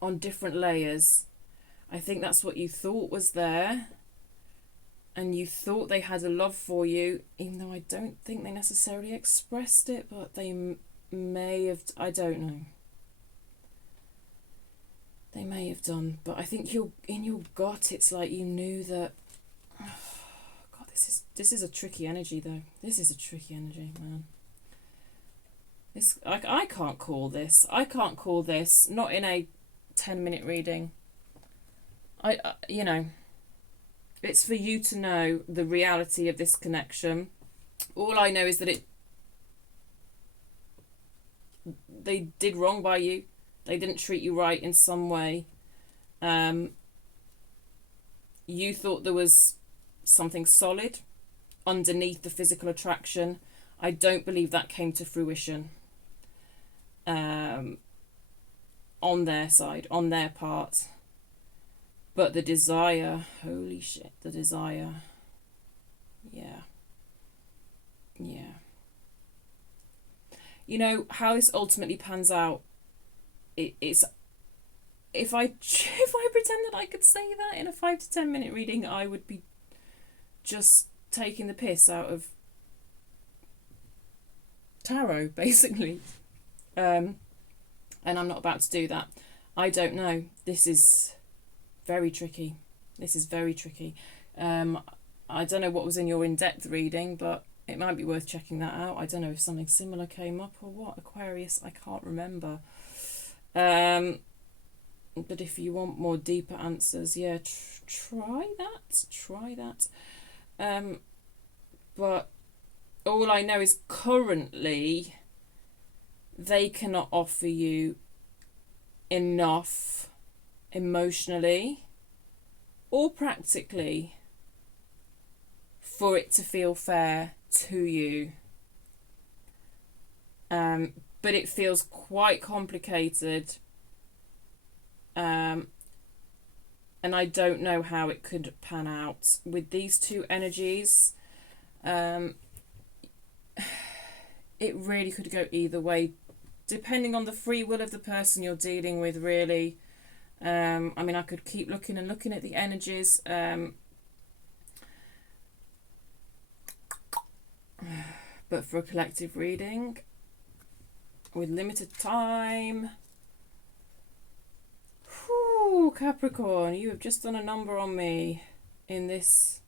on different layers. I think that's what you thought was there. And you thought they had a love for you, even though I don't think they necessarily expressed it, but they may have, I don't know. They may have done, but I think in your gut, it's like you knew that, oh, God, this is a tricky energy, though. This is a tricky energy, man. I can't call this. I can't call this, not in a 10-minute reading. You know, it's for you to know the reality of this connection. All I know is that they did wrong by you. They didn't treat you right in some way. You thought there was something solid underneath the physical attraction. I don't believe that came to fruition. On their side, on their part. But the desire, holy shit, the desire. Yeah. Yeah. You know, how this ultimately pans out, it's... If I pretend that I could say that in a 5 to 10 minute reading, I would be just taking the piss out of tarot, basically. And I'm not about to do that. I don't know. This is very tricky. This is very tricky. I don't know what was in your in-depth reading, but it might be worth checking that out. I don't know if something similar came up or what. Aquarius, I can't remember. But if you want more deeper answers, yeah, try that. Try that. But all I know is currently they cannot offer you enough emotionally or practically for it to feel fair to you. But it feels quite complicated. And I don't know how it could pan out with these two energies. It really could go either way, depending on the free will of the person you're dealing with, really. I mean, I could keep looking at the energies. But for a collective reading, with limited time... Whew, Capricorn, you have just done a number on me in this...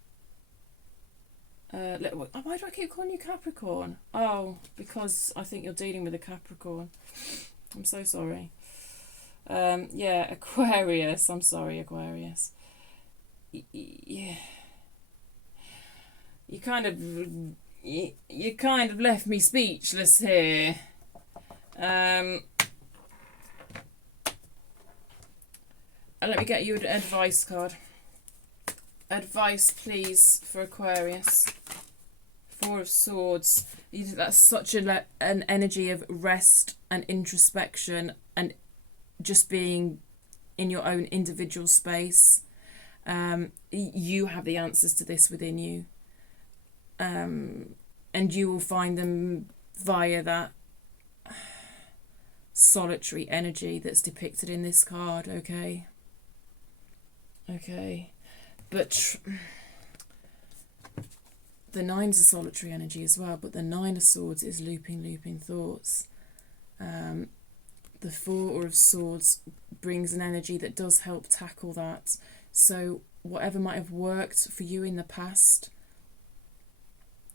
why do I keep calling you Capricorn? Oh, because I think you're dealing with a Capricorn. I'm so sorry. Yeah, Aquarius. I'm sorry, Aquarius. Yeah. You kind of you kind of left me speechless here. And let me get you an advice card. Advice, please, for Aquarius. Four of Swords. That's such an energy of rest and introspection and just being in your own individual space. You have the answers to this within you. And you will find them via that solitary energy that's depicted in this card, okay? Okay. But the Nine's a solitary energy as well, but the Nine of Swords is looping thoughts. The Four of Swords brings an energy that does help tackle that. So whatever might have worked for you in the past,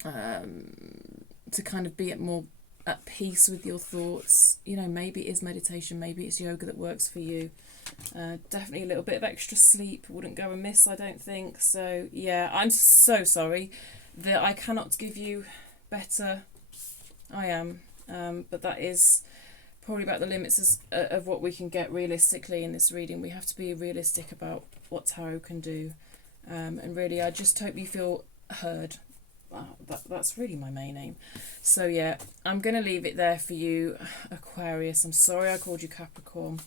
to kind of be at peace with your thoughts, you know, maybe it is meditation, maybe it's yoga that works for you. Definitely a little bit of extra sleep wouldn't go amiss, I don't think. So yeah, I'm so sorry that I cannot give you better. I am, but that is probably about the limits of what we can get realistically in this reading. We have to be realistic about what tarot can do, and really I just hope you feel heard. That's really my main aim. So yeah, I'm going to leave it there for you, Aquarius. I'm sorry I called you Capricorn,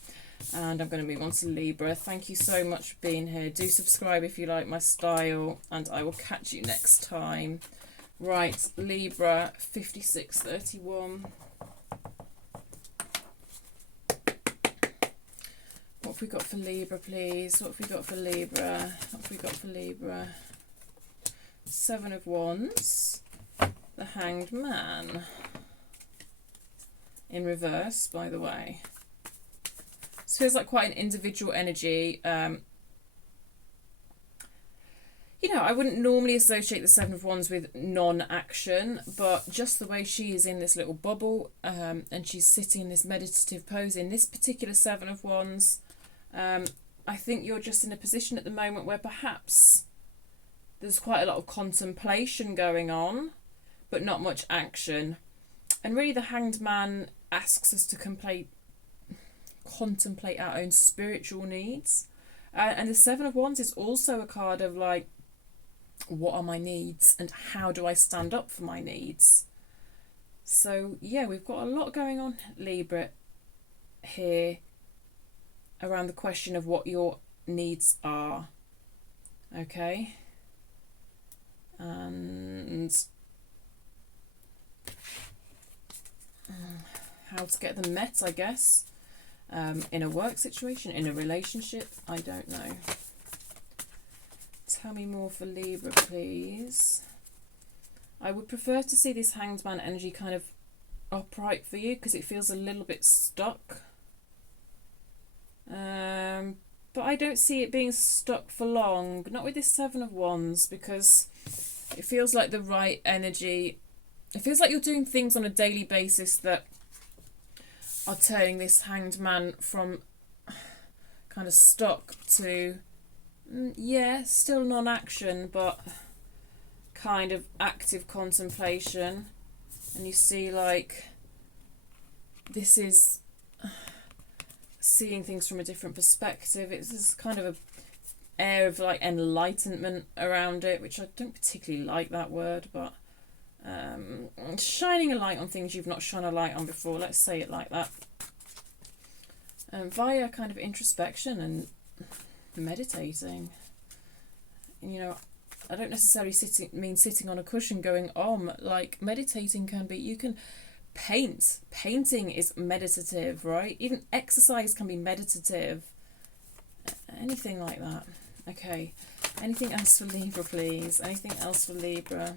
and I'm going to move on to Libra. Thank you so much for being here. Do subscribe if you like my style, and I will catch you next time. Right, Libra 5631. What have we got for Libra, please? What have we got for Libra? What have we got for Libra? Seven of Wands, the Hanged Man, in reverse, by the way. This feels like quite an individual energy. You know, I wouldn't normally associate the Seven of Wands with non-action, but just the way she is in this little bubble, and she's sitting in this meditative pose in this particular Seven of Wands, I think you're just in a position at the moment where perhaps there's quite a lot of contemplation going on, but not much action. And really the Hanged Man asks us to contemplate our own spiritual needs. And the Seven of Wands is also a card of like, what are my needs and how do I stand up for my needs? So yeah, we've got a lot going on, Libra, here around the question of what your needs are. Okay? And how to get them met, I guess, in a work situation, in a relationship, I don't know. Tell me more for Libra, please. I would prefer to see this Hanged Man energy kind of upright for you, because it feels a little bit stuck. But I don't see it being stuck for long, not with this Seven of Wands, because it feels like the right energy. It feels like you're doing things on a daily basis that are turning this Hanged Man from kind of stuck to, yeah, still non-action, but kind of active contemplation. And you see, like, this is seeing things from a different perspective. It's this kind of a air of like enlightenment around it, which I don't particularly like that word, but shining a light on things you've not shone a light on before, let's say it like that, via kind of introspection and meditating. You know, I don't necessarily mean sitting on a cushion going like meditating can be, you can painting is meditative, right? Even exercise can be meditative, anything like that. Okay, anything else for Libra, please? Anything else for Libra?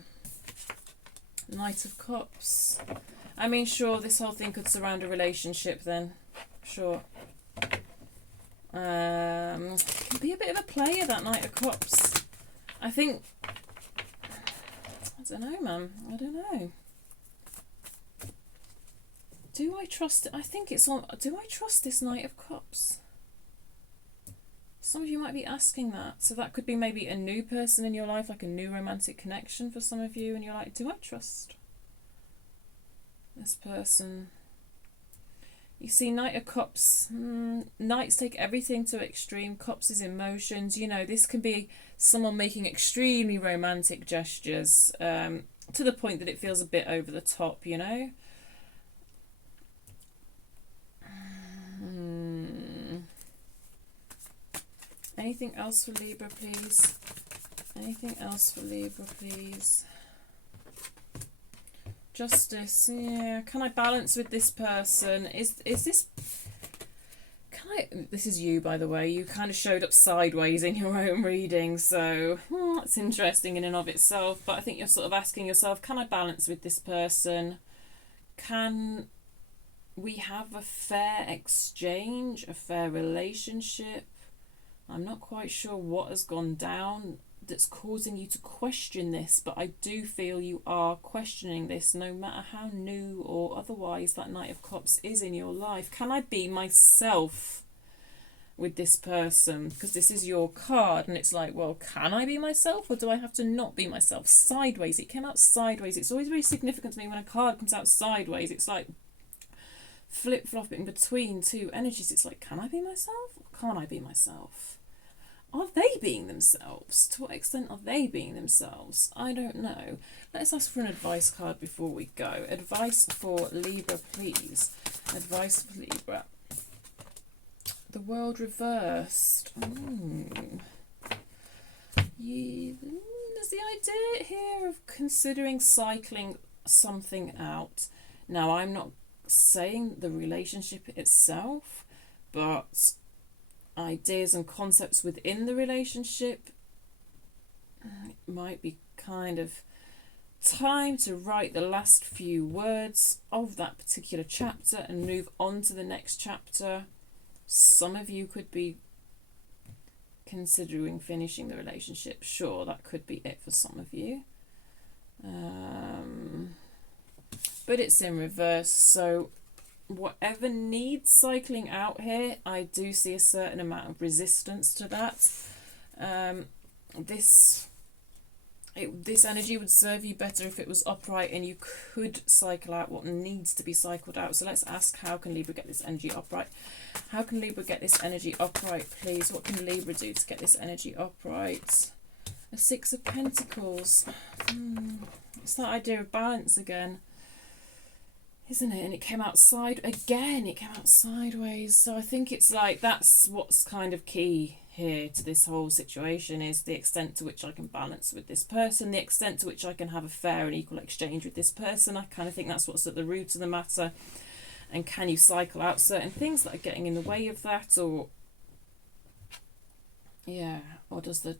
Knight of Cups. I mean, sure, this whole thing could surround a relationship then. Sure. Can be a bit of a player, that Knight of Cups. I think, I don't know, man. I don't know. Do I trust it? I think it's on. Do I trust this Knight of Cups? Some of you might be asking that. So that could be maybe a new person in your life, like a new romantic connection for some of you. And you're like, do I trust this person? You see, Knight of Cups. Knights take everything to extreme. Cups is emotions. You know, this can be someone making extremely romantic gestures to the point that it feels a bit over the top, you know. Anything else for Libra, please? Anything else for Libra, please? Justice. Yeah. Can I balance with this person? Is this... Can I... This is you, by the way. You kind of showed up sideways in your own reading, so that's interesting in and of itself. But I think you're sort of asking yourself, can I balance with this person? Can we have a fair exchange, a fair relationship? I'm not quite sure what has gone down that's causing you to question this, but I do feel you are questioning this no matter how new or otherwise that Knight of Cups is in your life. Can I be myself with this person? Because this is your card and it's like, well, can I be myself or do I have to not be myself? Sideways. It came out sideways. It's always very significant to me when a card comes out sideways. It's like flip-flopping between two energies. It's like, can I be myself or can't I be myself? Are they being themselves? To what extent are they being themselves? I don't know. Let's ask for an advice card before we go. Advice for Libra, please. Advice for Libra. The World reversed. There's the idea here of considering cycling something out. Now, I'm not saying the relationship itself, but ideas and concepts within the relationship, it might be kind of time to write the last few words of that particular chapter and move on to the next chapter. Some of you could be considering finishing the relationship. Sure, that could be it for some of you. But it's in reverse, so whatever needs cycling out here, I do see a certain amount of resistance to that. This energy would serve you better if it was upright and you could cycle out what needs to be cycled out. So let's ask, how can Libra get this energy upright? How can Libra get this energy upright, please? What can Libra do to get this energy upright? A Six of Pentacles. It's that idea of balance again, isn't it? And it came out it came out sideways. So I think it's like, that's what's kind of key here to this whole situation, is the extent to which I can balance with this person, the extent to which I can have a fair and equal exchange with this person. I kind of think that's what's at the root of the matter. And can you cycle out certain things that are getting in the way of that, or does the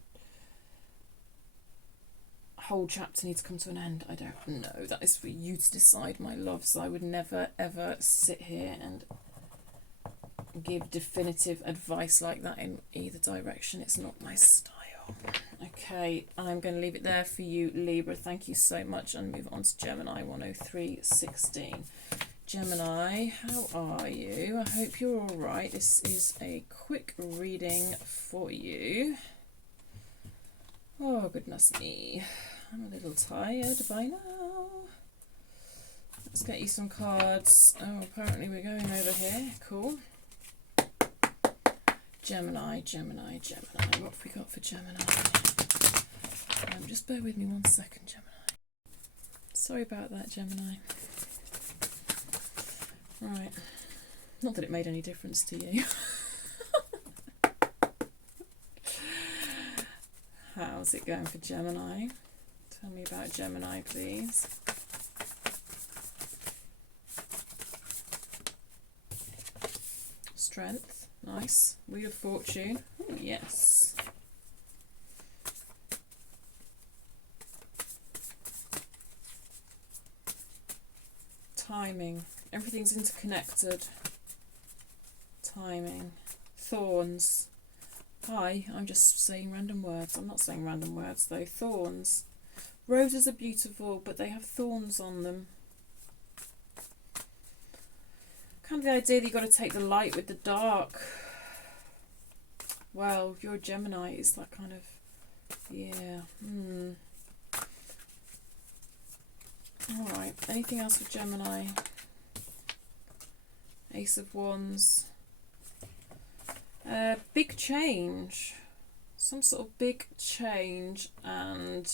whole chapter need to come to an end? I don't know. That is for you to decide, my loves. I would never ever sit here and give definitive advice like that in either direction. It's not my style. Okay, I'm going to leave it there for you, Libra. Thank you so much, and move on to Gemini 10316. Gemini, how are you? I hope you're all right. This is a quick reading for you. Oh, goodness me. I'm a little tired by now. Let's get you some cards. Oh, apparently we're going over here. Cool. Gemini, Gemini, Gemini. What have we got for Gemini? Just bear with me 1 second, Gemini. Sorry about that, Gemini. Right. Not that it made any difference to you. How's it going for Gemini? Tell me about Gemini, please. Strength. Nice. Wheel of Fortune. Ooh, yes. Timing. Everything's interconnected. Timing. Thorns. Hi, I'm just saying random words. I'm not saying random words though. Thorns. Roses are beautiful, but they have thorns on them. Kind of the idea that you've got to take the light with the dark. Well, if you're a Gemini, it's that kind of, yeah. Alright, anything else with Gemini? Ace of Wands. Big change. Some sort of big change, and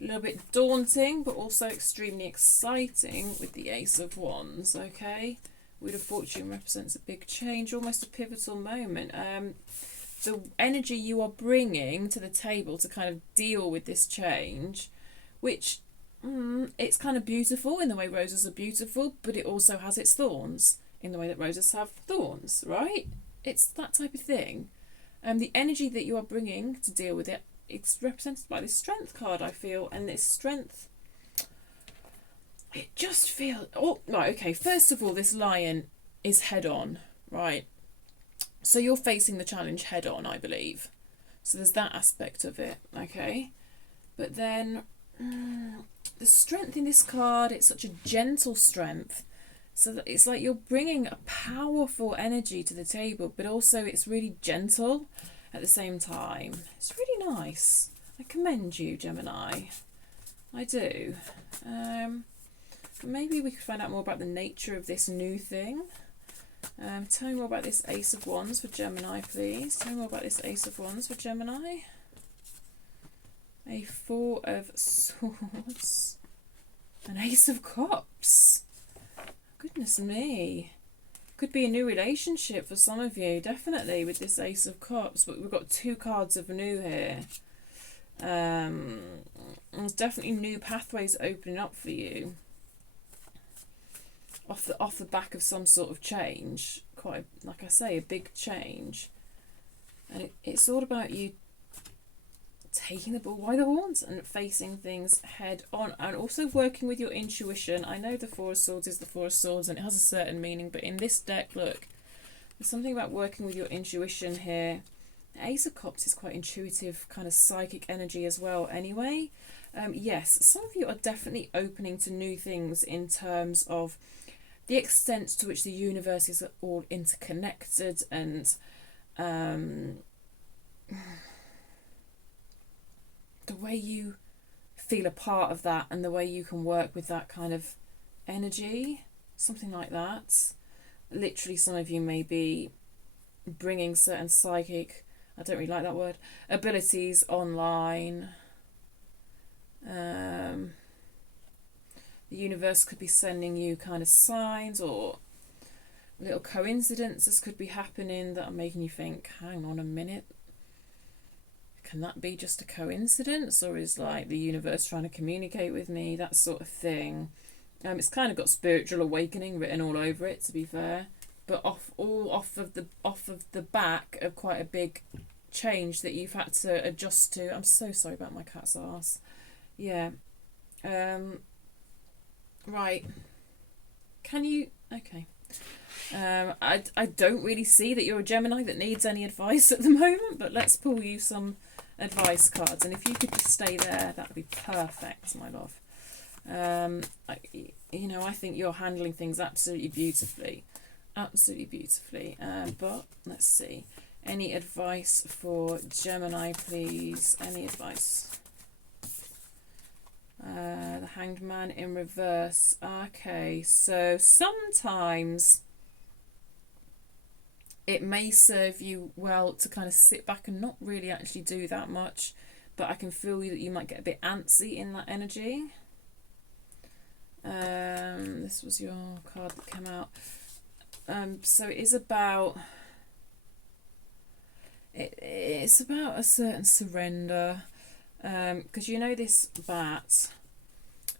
a little bit daunting, but also extremely exciting with the Ace of Wands, okay? Wheel of Fortune represents a big change, almost a pivotal moment. The energy you are bringing to the table to kind of deal with this change, which it's kind of beautiful in the way roses are beautiful, but it also has its thorns in the way that roses have thorns, right? It's that type of thing. The energy that you are bringing to deal with it, it's represented by this Strength card, I feel, and this Strength, it just feels, oh, right, okay, first of all, this Lion is head on, right? So you're facing the challenge head on, I believe. So there's that aspect of it, okay? But then the Strength in this card, it's such a gentle strength. So that it's like you're bringing a powerful energy to the table, but also it's really gentle at the same time. It's really nice. I commend you, Gemini. I do. Maybe we could find out more about the nature of this new thing. Tell me more about this Ace of Wands for Gemini, please. Tell me more about this Ace of Wands for Gemini. A Four of Swords. An Ace of Cups. Goodness me. Could be a new relationship for some of you, definitely, with this Ace of Cups. But we've got two cards of new here. There's definitely new pathways opening up for you. Off the back of some sort of change. Quite, like I say, a big change. And it's all about you taking the bull by the horns and facing things head on, and also working with your intuition. I know the Four of Swords is the Four of Swords and it has a certain meaning, but in this deck, look, there's something about working with your intuition here. The Ace of Cups is quite intuitive, kind of psychic energy as well anyway. Yes, some of you are definitely opening to new things in terms of the extent to which the universe is all interconnected, and the way you feel a part of that, and the way you can work with that kind of energy, something like that. Literally, some of you may be bringing certain psychic, I don't really like that word, abilities online. The universe could be sending you kind of signs, or little coincidences could be happening that are making you think, hang on a minute, can that be just a coincidence, or is like the universe trying to communicate with me, that sort of thing. It's kind of got spiritual awakening written all over it, to be fair, but off of the back of quite a big change that you've had to adjust to. I'm so sorry about my cat's ass. Yeah. Right. Can you? Okay. I don't really see that you're a Gemini that needs any advice at the moment, but let's pull you some advice cards, and if you could just stay there, that would be perfect, my love. I think you're handling things absolutely beautifully, but let's see, any advice for Gemini, please? Any advice? The Hanged Man in reverse. Okay, so sometimes it may serve you well to kind of sit back and not really actually do that much, but I can feel that you might get a bit antsy in that energy. This was your card that came out. So it is about, it's about a certain surrender, because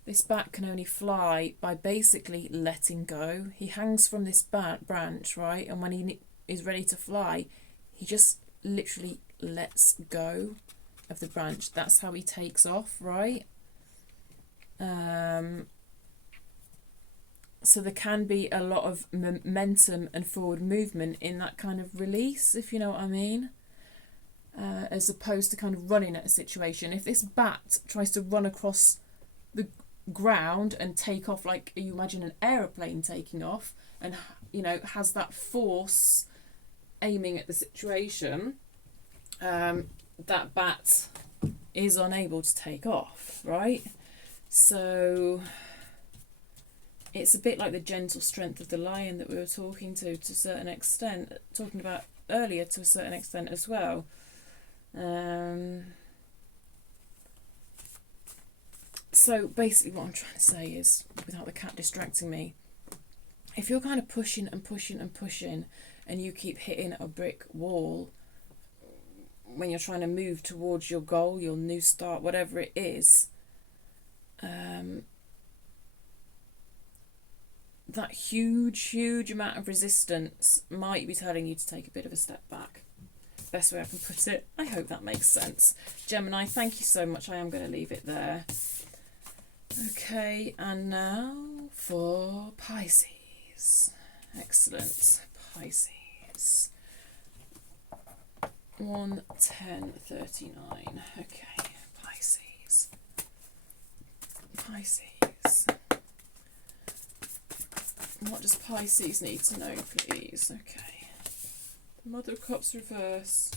this bat can only fly by basically letting go. He hangs from this branch, right, and when he is ready to fly, he just literally lets go of the branch. That's how he takes off, right? So there can be a lot of momentum and forward movement in that kind of release, if you know what I mean, as opposed to kind of running at a situation. If this bat tries to run across the ground and take off, like you imagine an aeroplane taking off, and has that force aiming at the situation, that bat is unable to take off, right? So it's a bit like the gentle strength of the lion that we were talking to a certain extent, talking about earlier to a certain extent as well. So basically what I'm trying to say is, without the cat distracting me, if you're kind of pushing and pushing and pushing and you keep hitting a brick wall when you're trying to move towards your goal, your new start, whatever it is, that huge amount of resistance might be telling you to take a bit of a step back. Best way I can put it. I hope that makes sense. Gemini, thank you so much. I am going to leave it there. Okay, and now for Pisces. Excellent. Pisces. 1, 10, 39. Okay, Pisces. Pisces. What does Pisces need to know, please? Okay. Mother of Cups reverse.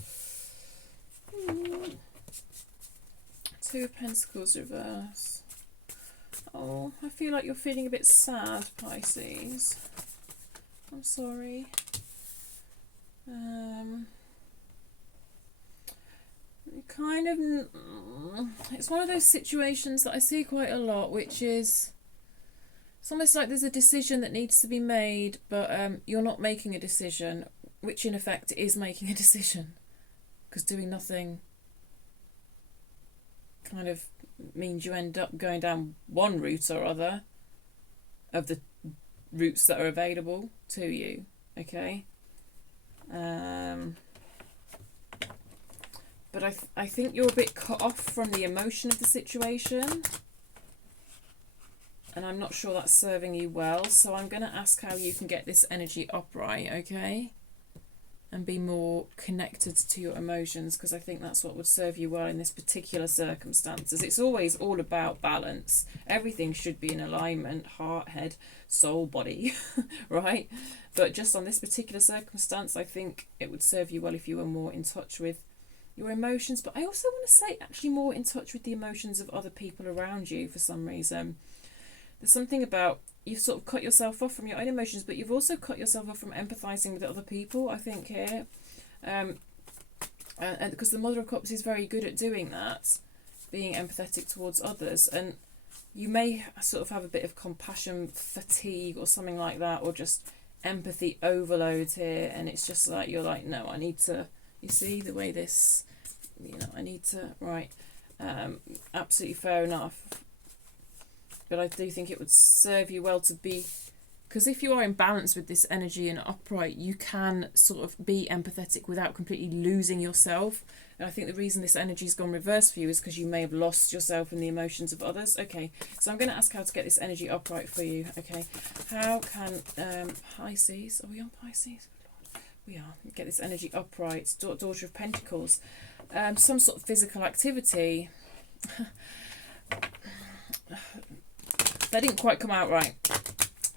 2 of Pentacles reverse. Oh, I feel like you're feeling a bit sad, Pisces. I'm sorry. Kind of, it's one of those situations that I see quite a lot, which is, it's almost like there's a decision that needs to be made, but you're not making a decision, which in effect is making a decision, because doing nothing kind of means you end up going down one route or other of the routes that are available to you. Okay. But I think you're a bit cut off from the emotion of the situation, and I'm not sure that's serving you well, so I'm going to ask how you can get this energy upright, okay? And be more connected to your emotions, because I think that's what would serve you well in this particular circumstances. It's always all about balance. Everything should be in alignment, heart, head, soul, body, right? But just on this particular circumstance, I think it would serve you well if you were more in touch with your emotions. But I also want to say actually more in touch with the emotions of other people around you for some reason. There's something about, you've sort of cut yourself off from your own emotions, but you've also cut yourself off from empathizing with other people, I think, here. And because the Mother of Cups is very good at doing that, being empathetic towards others. And you may sort of have a bit of compassion fatigue or something like that, or just empathy overload here. And it's just like, you're like, no, I need to, you see the way this, you know, I need to, right. Absolutely fair enough. But I do think it would serve you well to be, because if you are in balance with this energy and upright, you can sort of be empathetic without completely losing yourself. And I think the reason this energy's gone reverse for you is because you may have lost yourself in the emotions of others. Okay, so I'm going to ask how to get this energy upright for you. Okay, how can Pisces, are we on Pisces? We are. Get this energy upright. Daughter of Pentacles. Some sort of physical activity. That didn't quite come out right.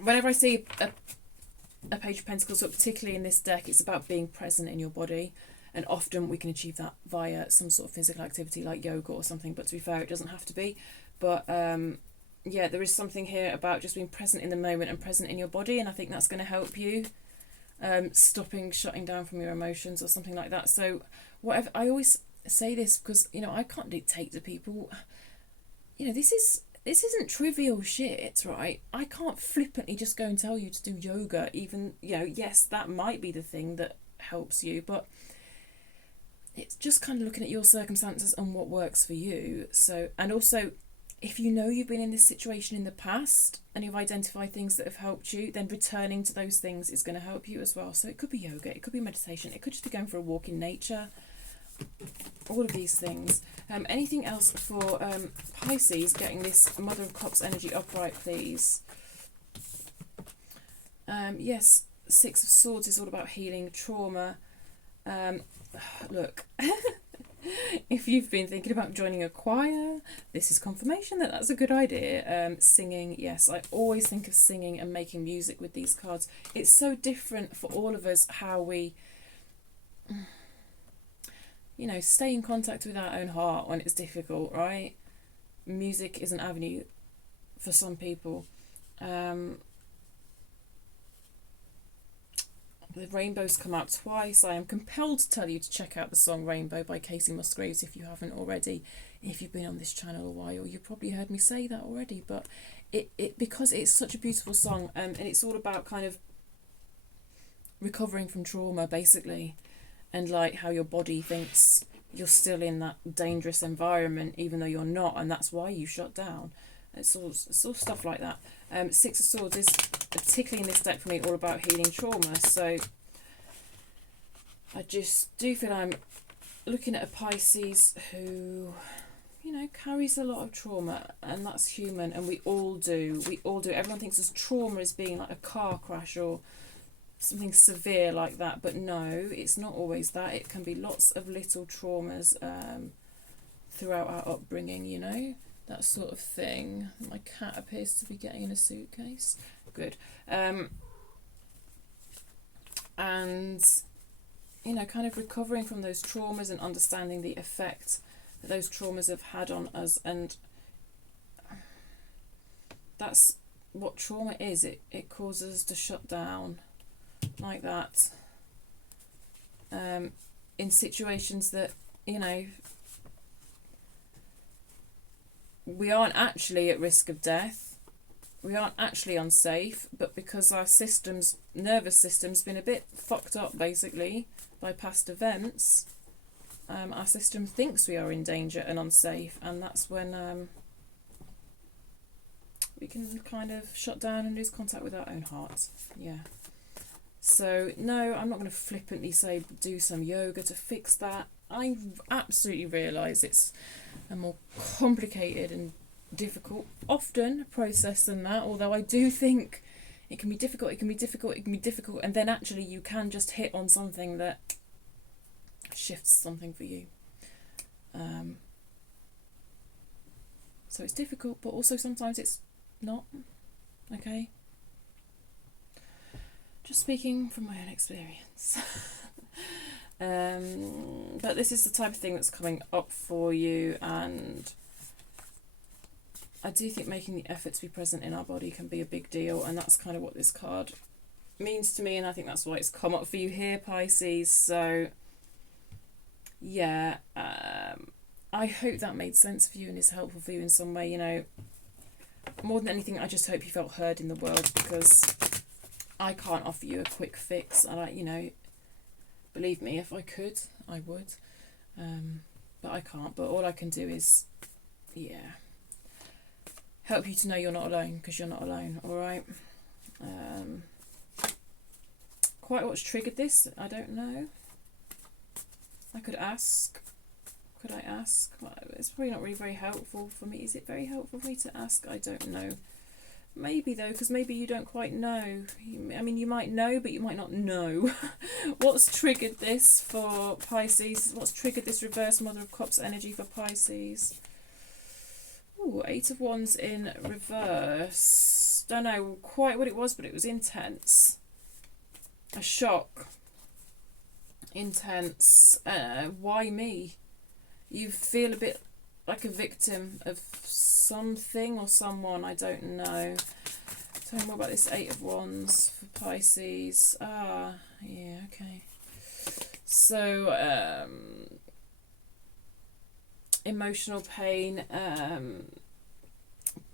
Whenever I see a Page of Pentacles, but particularly in this deck, it's about being present in your body. And often we can achieve that via some sort of physical activity like yoga or something. But to be fair, it doesn't have to be. But yeah, there is something here about just being present in the moment and present in your body. And I think that's going to help you. Shutting down from your emotions or something like that. So whatever, I always say this because, you know, I can't dictate to people. You know, this isn't trivial shit, right? I can't flippantly just go and tell you to do yoga, even, you know, yes, that might be the thing that helps you, but it's just kind of looking at your circumstances and what works for you. So, and also, if you know you've been in this situation in the past and you've identified things that have helped you, then returning to those things is going to help you as well. So it could be yoga, it could be meditation, it could just be going for a walk in nature. All of these things. Anything else for Pisces getting this Mother of Cups energy upright, please? Yes, Six of Swords is all about healing trauma. Look, if you've been thinking about joining a choir, this is confirmation that that's a good idea. Singing, yes, I always think of singing and making music with these cards. It's so different for all of us how we... you know, stay in contact with our own heart when it's difficult, right? Music is an avenue for some people. The rainbow's come out twice. I am compelled to tell you to check out the song Rainbow by Casey Musgraves if you haven't already. If you've been on this channel a while, you've probably heard me say that already, but it because it's such a beautiful song, and it's all about kind of recovering from trauma, basically, and like how your body thinks you're still in that dangerous environment even though you're not, and that's why you shut down. It's all stuff like that. Six of Swords is, particularly in this deck for me, all about healing trauma. So I just do feel I'm looking at a Pisces who, you know, carries a lot of trauma, and that's human, and we all do. Everyone thinks of trauma as being like a car crash or something severe like that, but no, it's not always that. It can be lots of little traumas throughout our upbringing, you know, that sort of thing. My cat appears to be getting in a suitcase. Good. And, you know, kind of recovering from those traumas and understanding the effect that those traumas have had on us. And that's what trauma is. It causes us to shut down like that, in situations that, you know, we aren't actually at risk of death, we aren't actually unsafe, but because our nervous system's been a bit fucked up basically by past events, our system thinks we are in danger and unsafe, and that's when we can kind of shut down and lose contact with our own hearts. Yeah. So, no, I'm not going to flippantly say do some yoga to fix that. I absolutely realise it's a more complicated and difficult, often, process than that, although I do think it can be difficult, and then actually you can just hit on something that shifts something for you. So it's difficult, but also sometimes it's not, okay? Just speaking from my own experience. But this is the type of thing that's coming up for you, and I do think making the effort to be present in our body can be a big deal, and that's kind of what this card means to me, and I think that's why it's come up for you here, Pisces. So yeah, I hope that made sense for you and is helpful for you in some way. You know, more than anything, I just hope you felt heard in the world, because I can't offer you a quick fix. You know, believe me, if I could, I would. But I can't. But all I can do is, yeah, help you to know you're not alone, because you're not alone, alright? Quite what's triggered this, I don't know. I could ask. Could I ask? Well, it's probably not really very helpful for me. Is it very helpful for me to ask? I don't know. Maybe though, because maybe you don't quite know. I mean, you might know, but you might not know. What's triggered this for Pisces? What's triggered this reverse Mother of Cups energy for Pisces? Ooh, Eight of Wands in reverse. Don't know quite what it was, but it was intense. A shock. Intense. Why me? You feel a bit like a victim of something or someone, I don't know. Tell me more about this Eight of Wands for Pisces. Ah, yeah, okay. So, emotional pain,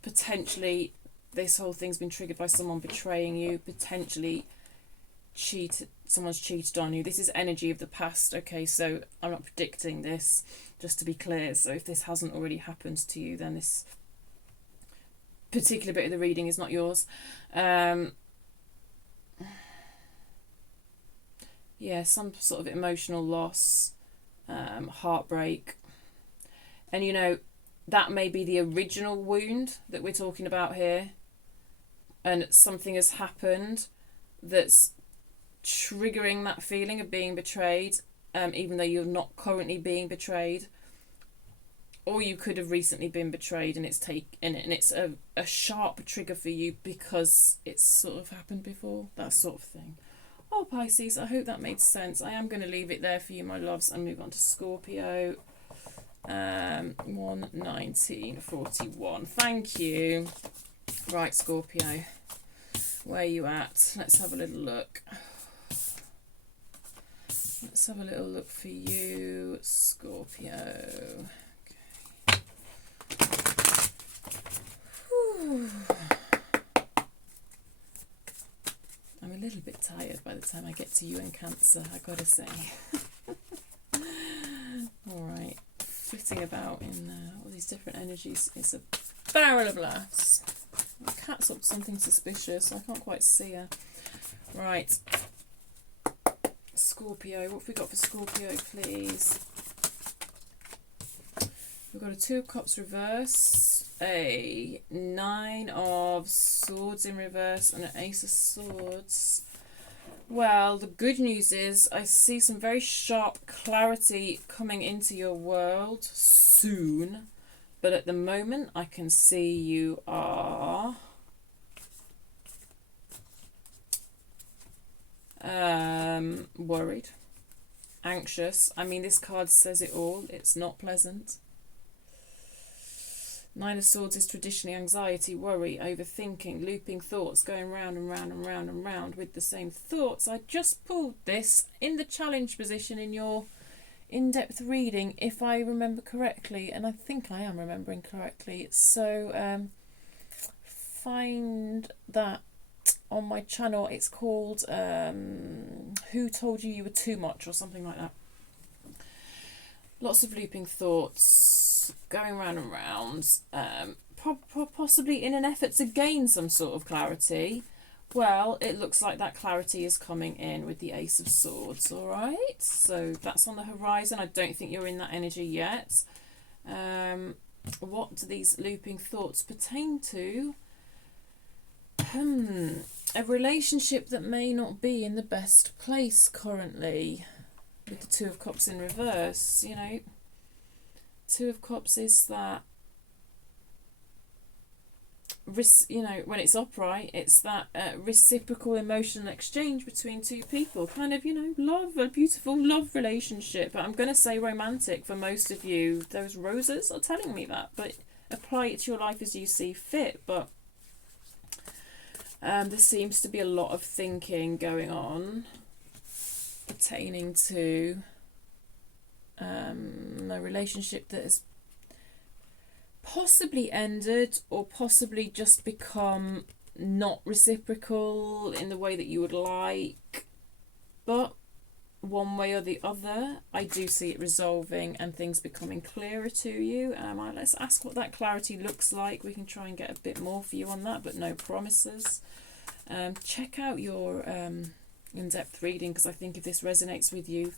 potentially this whole thing's been triggered by someone betraying you, potentially someone's cheated on you. This is energy of the past, okay, so I'm not predicting this, just to be clear. So if this hasn't already happened to you, then this particular bit of the reading is not yours. Yeah, some sort of emotional loss, heartbreak, and you know, that may be the original wound that we're talking about here, and something has happened that's triggering that feeling of being betrayed, even though you're not currently being betrayed, or you could have recently been betrayed, and it's a sharp trigger for you because it's sort of happened before, that sort of thing. Oh, Pisces, I hope that made sense. I am going to leave it there for you, my loves, and move on to Scorpio. 11941. Thank you. Right, Scorpio, where you at? Let's have a little look. Let's have a little look for you, Scorpio. Okay. Whew. I'm a little bit tired by the time I get to you and Cancer, I gotta say. Alright, flitting about in all these different energies is a barrel of laughs. The cat's up to something suspicious, I can't quite see her. Right, Scorpio, what have we got for Scorpio, please? We've got a 2 of Cups reverse, a 9 of Swords in reverse, and an Ace of Swords. Well, the good news is I see some very sharp clarity coming into your world soon. But at the moment, I can see you are worried, anxious. I mean, this card says it all. It's not pleasant. 9 of Swords is traditionally anxiety, worry, overthinking, looping thoughts, going round and round and round and round with the same thoughts. I just pulled this in the challenge position in your in-depth reading, if I remember correctly, and I think I am remembering correctly. So find that on my channel. It's called Who Told You You Were Too Much, or something like that. Lots of looping thoughts, going round and round, possibly in an effort to gain some sort of clarity. Well, it looks like that clarity is coming in with the Ace of Swords, all right? So that's on the horizon. I don't think you're in that energy yet. What do these looping thoughts pertain to? A relationship that may not be in the best place currently. With the 2 of Cups in reverse, you know. 2 of Cups is that, you know, when it's upright, it's that reciprocal emotional exchange between 2 people. Kind of, you know, love, a beautiful love relationship. But I'm going to say romantic for most of you. Those roses are telling me that. But apply it to your life as you see fit. But there seems to be a lot of thinking going on pertaining to a relationship that has possibly ended, or possibly just become not reciprocal in the way that you would like. But one way or the other, I do see it resolving and things becoming clearer to you. Let's ask what that clarity looks like. We can try and get a bit more for you on that, but no promises. Check out your in-depth reading, because I think if this resonates with you,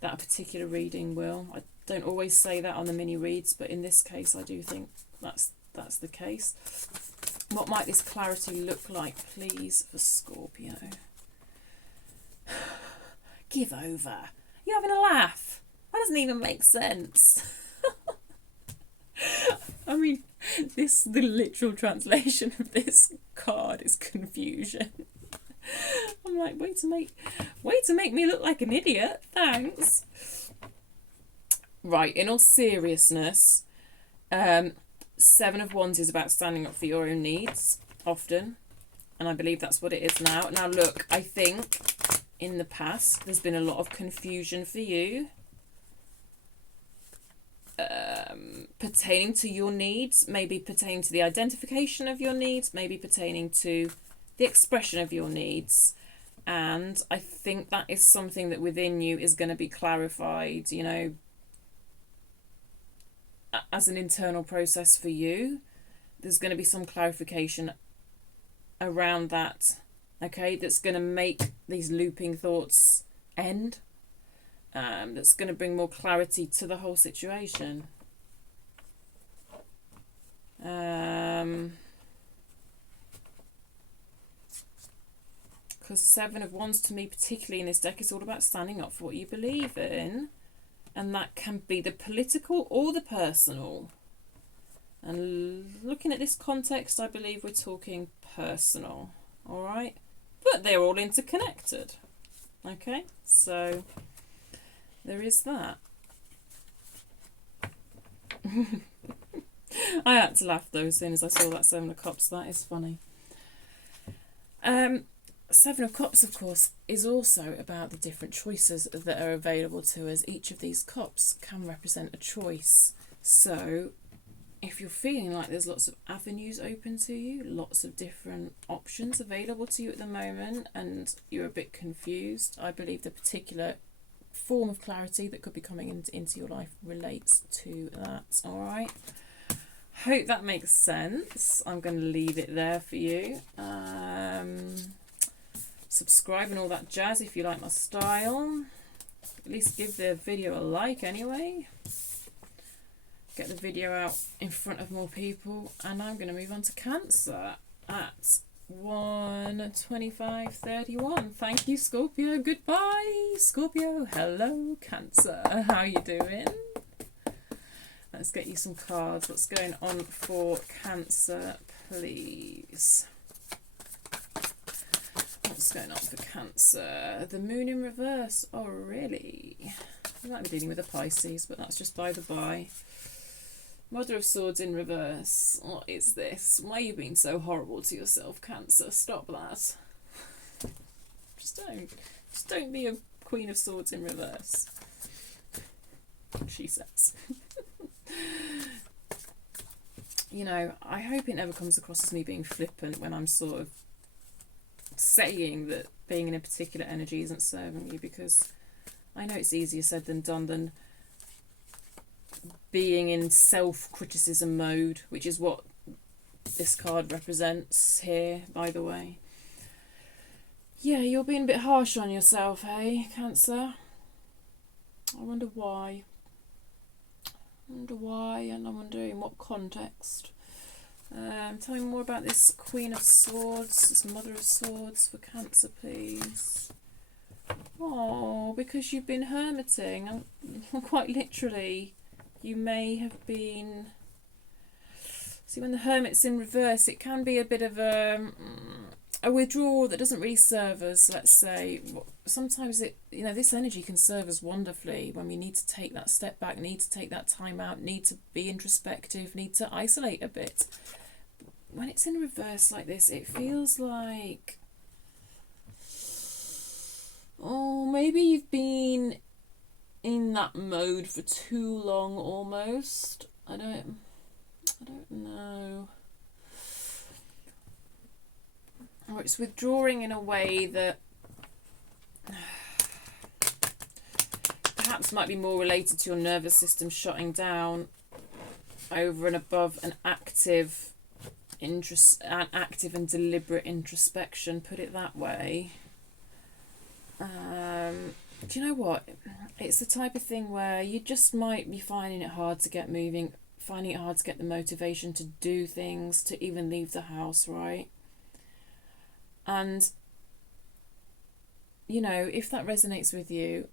that particular reading will. I don't always say that on the mini reads, but in this case I do think that's the case. What might this clarity look like, please, for Scorpio? Give over. You're having a laugh. That doesn't even make sense. I mean, the literal translation of this card is confusion. I'm like, way to make me look like an idiot, thanks. Right, in all seriousness, 7 of Wands is about standing up for your own needs, often, and I believe that's what it is now. Now look, I think in the past there's been a lot of confusion for you pertaining to your needs, maybe pertaining to the identification of your needs, maybe pertaining to the expression of your needs. And I think that is something that within you is going to be clarified, you know, as an internal process for you. There's going to be some clarification around that, okay, that's going to make these looping thoughts end. That's going to bring more clarity to the whole situation. Because 7 of Wands to me, particularly in this deck, is all about standing up for what you believe in. And that can be the political or the personal. And looking at this context, I believe we're talking personal. All right? But they're all interconnected. Okay, so there is that. I had to laugh though as soon as I saw that Seven of Cups. That is funny. Seven of Cups, of course, is also about the different choices that are available to us. Each of these cups can represent a choice. So if you're feeling like there's lots of avenues open to you, lots of different options available to you at the moment, and you're a bit confused, I believe the particular form of clarity that could be coming into your life relates to that. All right. Hope that makes sense. I'm going to leave it there for you. Subscribe and all that jazz if you like my style. At least give the video a like anyway. Get the video out in front of more people. And I'm going to move on to Cancer at 1:25:31. Thank you, Scorpio. Goodbye, Scorpio. Hello, Cancer. How you doing? Let's get you some cards. What's going on for Cancer, please? What's going on for Cancer? The Moon in reverse. Oh, really? You might be dealing with a Pisces, but that's just by the by. Mother of Swords in reverse. What is this? Why are you being so horrible to yourself, Cancer? Stop that. Just don't. Just don't be a Queen of Swords in reverse. She says. You know, I hope it never comes across as me being flippant when I'm sort of saying that being in a particular energy isn't serving you, because I know it's easier said than done than being in self-criticism mode, which is what this card represents here, by the way. Yeah, you're being a bit harsh on yourself, hey, Cancer? I wonder why. And I wonder in what context. Tell me more about this Queen of Swords, this Mother of Swords for Cancer, please. Oh, because you've been hermiting. Quite literally, you may have been... See, when the Hermit's in reverse, it can be a bit of a withdrawal that doesn't really serve us, let's say. Sometimes this energy can serve us wonderfully when we need to take that step back, need to take that time out, need to be introspective, need to isolate a bit. When it's in reverse like this, it feels like, oh, maybe you've been in that mode for too long almost. I don't know. Or it's withdrawing in a way that perhaps might be more related to your nervous system shutting down over and above an active and deliberate introspection, put it that way. Do you know what? It's the type of thing where you just might be finding it hard to get moving, finding it hard to get the motivation to do things, to even leave the house, right? And, you know, if that resonates with you,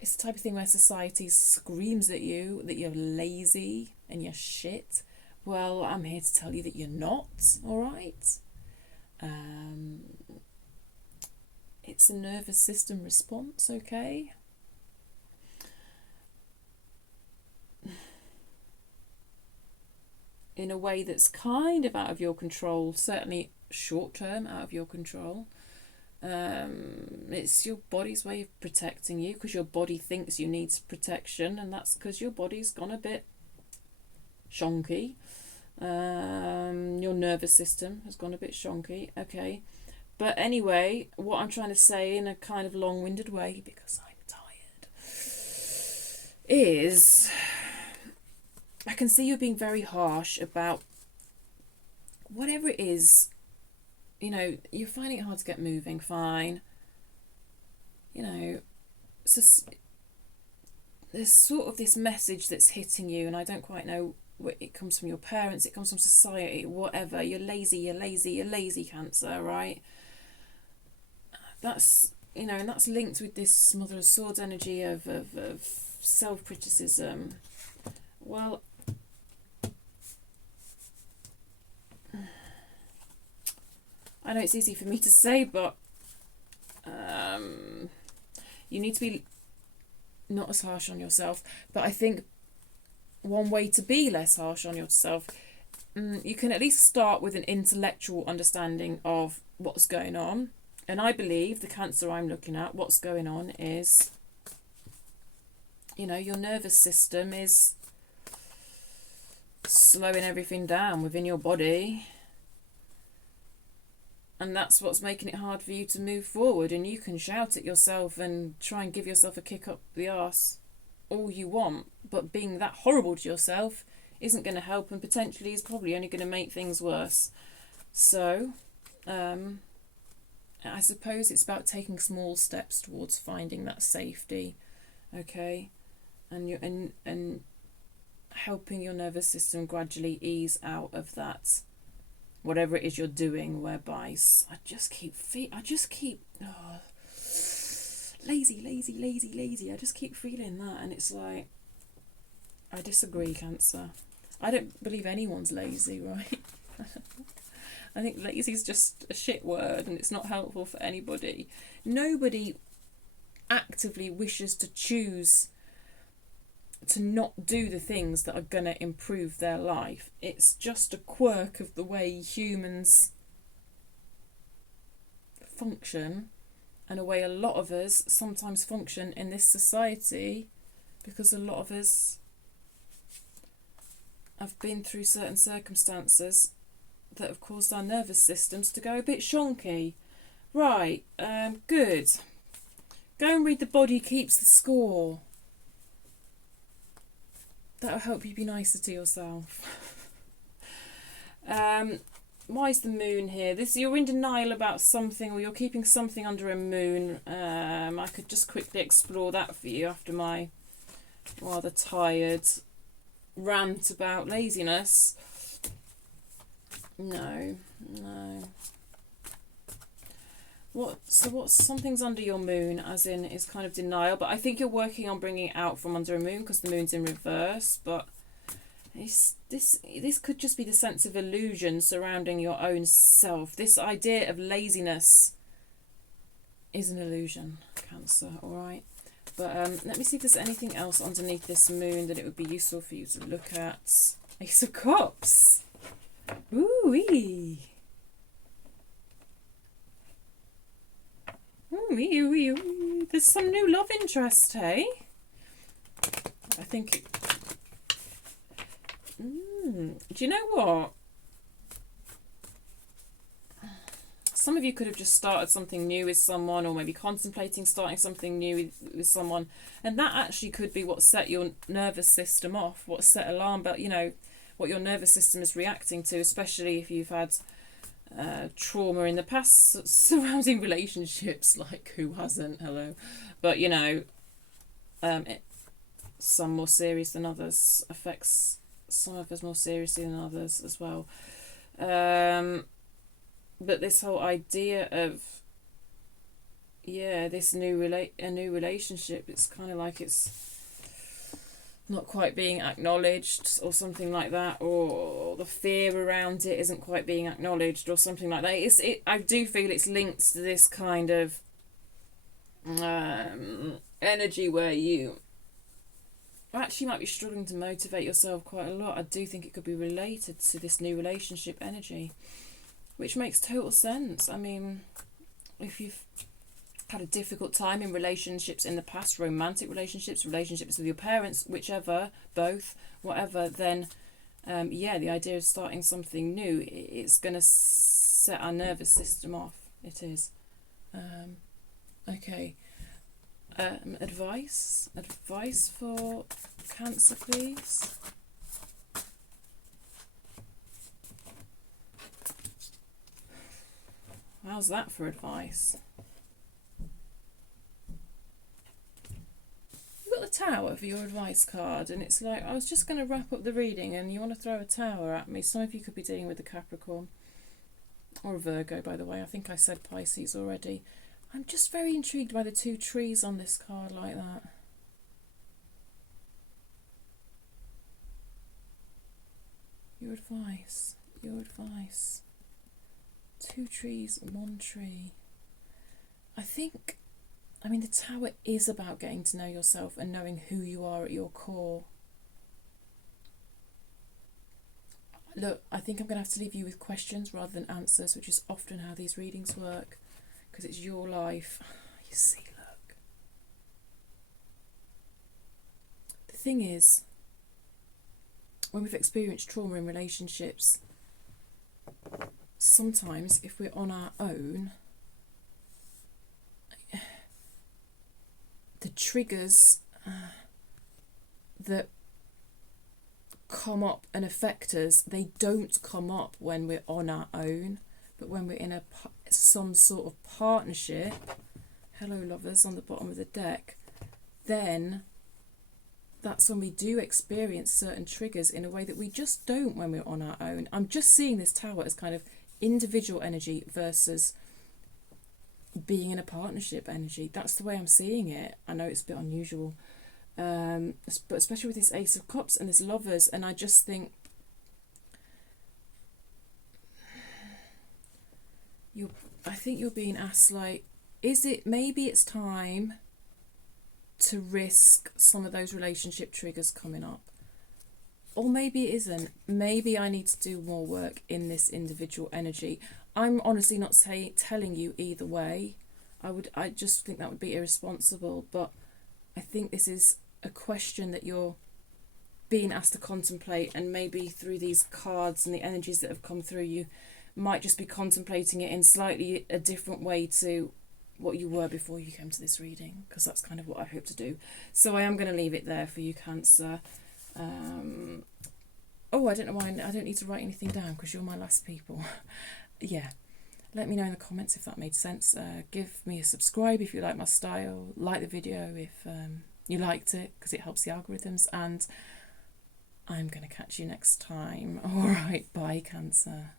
it's the type of thing where society screams at you that you're lazy and you're shit. Well, I'm here to tell you that you're not, all right? It's a nervous system response, okay? In a way that's kind of out of your control, certainly short term out of your control. It's your body's way of protecting you, because your body thinks you need protection, and that's because your body's gone a bit shonky. Your nervous system has gone a bit shonky, okay? But anyway, what I'm trying to say in a kind of long-winded way, because I'm tired, is I can see you being very harsh about whatever it is. You know, you're finding it hard to get moving, fine. You know, so there's sort of this message that's hitting you, and I don't quite know where it comes from. Your parents, it comes from society, whatever. You're lazy, Cancer, right? That's, you know, and that's linked with this Mother of Swords energy of self-criticism. Well, I know it's easy for me to say, but you need to be not as harsh on yourself. But I think one way to be less harsh on yourself, you can at least start with an intellectual understanding of what's going on. And I believe the Cancer I'm looking at, what's going on is, you know, your nervous system is slowing everything down within your body. And that's what's making it hard for you to move forward. And you can shout at yourself and try and give yourself a kick up the arse all you want. But being that horrible to yourself isn't going to help, and potentially is probably only going to make things worse. So, I suppose it's about taking small steps towards finding that safety, okay? And helping your nervous system gradually ease out of that, whatever it is you're doing, whereby I just keep lazy. I just keep feeling that, and it's like, I disagree, Cancer. I don't believe anyone's lazy, right? I think lazy is just a shit word, and it's not helpful for anybody. Nobody actively wishes to choose to not do the things that are going to improve their life. It's just a quirk of the way humans function, and a way a lot of us sometimes function in this society, because a lot of us have been through certain circumstances that have caused our nervous systems to go a bit shonky. Right, good. Go and read The Body Keeps the Score. That'll help you be nicer to yourself. Why is the moon here? You're in denial about something, or you're keeping something under a moon. I could just quickly explore that for you after my rather tired rant about laziness. No. Something's under your moon, as in is kind of denial, but I think you're working on bringing it out from under a moon because the moon's in reverse. But this could just be the sense of illusion surrounding your own self. This idea of laziness is an illusion, Cancer, all right? But let me see if there's anything else underneath this moon that it would be useful for you to look at. Ace of Cups. Ooh-wee. Ooh-wee. There's some new love interest, hey? I think... Do you know what? Some of you could have just started something new with someone, or maybe contemplating starting something new with someone, and that actually could be what set your nervous system off, what set alarm bell, you know, what your nervous system is reacting to, especially if you've had trauma in the past surrounding relationships. Like, who hasn't? Hello. But, you know, some more serious than others, affects some of us more seriously than others as well. But this whole idea of, yeah, this new relationship, it's kind of like it's not quite being acknowledged or something like that, or the fear around it isn't quite being acknowledged or something like that. I do feel it's linked to this kind of energy where you actually might be struggling to motivate yourself quite a lot. I do think it could be related to this new relationship energy, which makes total sense. I mean, if you've had a difficult time in relationships in the past, romantic relationships with your parents, whichever, both, whatever, then yeah, the idea of starting something new, it's going to set our nervous system off. It is. Okay. Advice for Cancer, please. How's that for advice? You've got the Tower for your advice card, and it's like, I was just going to wrap up the reading and you want to throw a Tower at me. Some of you could be dealing with a Capricorn or a Virgo, by the way. I think I said Pisces already. I'm just very intrigued by the two trees on this card like that. Your advice. Two trees, one tree. I think I mean, the Tower is about getting to know yourself and knowing who you are at your core. Look, I think I'm going to have to leave you with questions rather than answers, which is often how these readings work, because it's your life. You see, look. The thing is, when we've experienced trauma in relationships, sometimes if we're on our own, the triggers that come up and affect us, they don't come up when we're on our own, but when we're in some sort of partnership, hello lovers on the bottom of the deck, then that's when we do experience certain triggers in a way that we just don't when we're on our own. I'm just seeing this Tower as kind of individual energy versus being in a partnership energy. That's the way I'm seeing it. I know it's a bit unusual, but especially with this Ace of Cups and this Lovers, and I just think I think you're being asked, like, maybe it's time to risk some of those relationship triggers coming up, or maybe it isn't. Maybe I need to do more work in this individual energy. I'm honestly not telling you either way. I just think that would be irresponsible, but I think this is a question that you're being asked to contemplate, and maybe through these cards and the energies that have come through, you might just be contemplating it in slightly a different way to what you were before you came to this reading, because that's kind of what I hope to do. So I am going to leave it there for you, Cancer. Oh, I don't know why I don't need to write anything down, because you're my last people. Yeah, let me know in the comments if that made sense. Give me a subscribe if you like my style, like the video if you liked it, because it helps the algorithms, and I'm going to catch you next time. All right, bye, Cancer.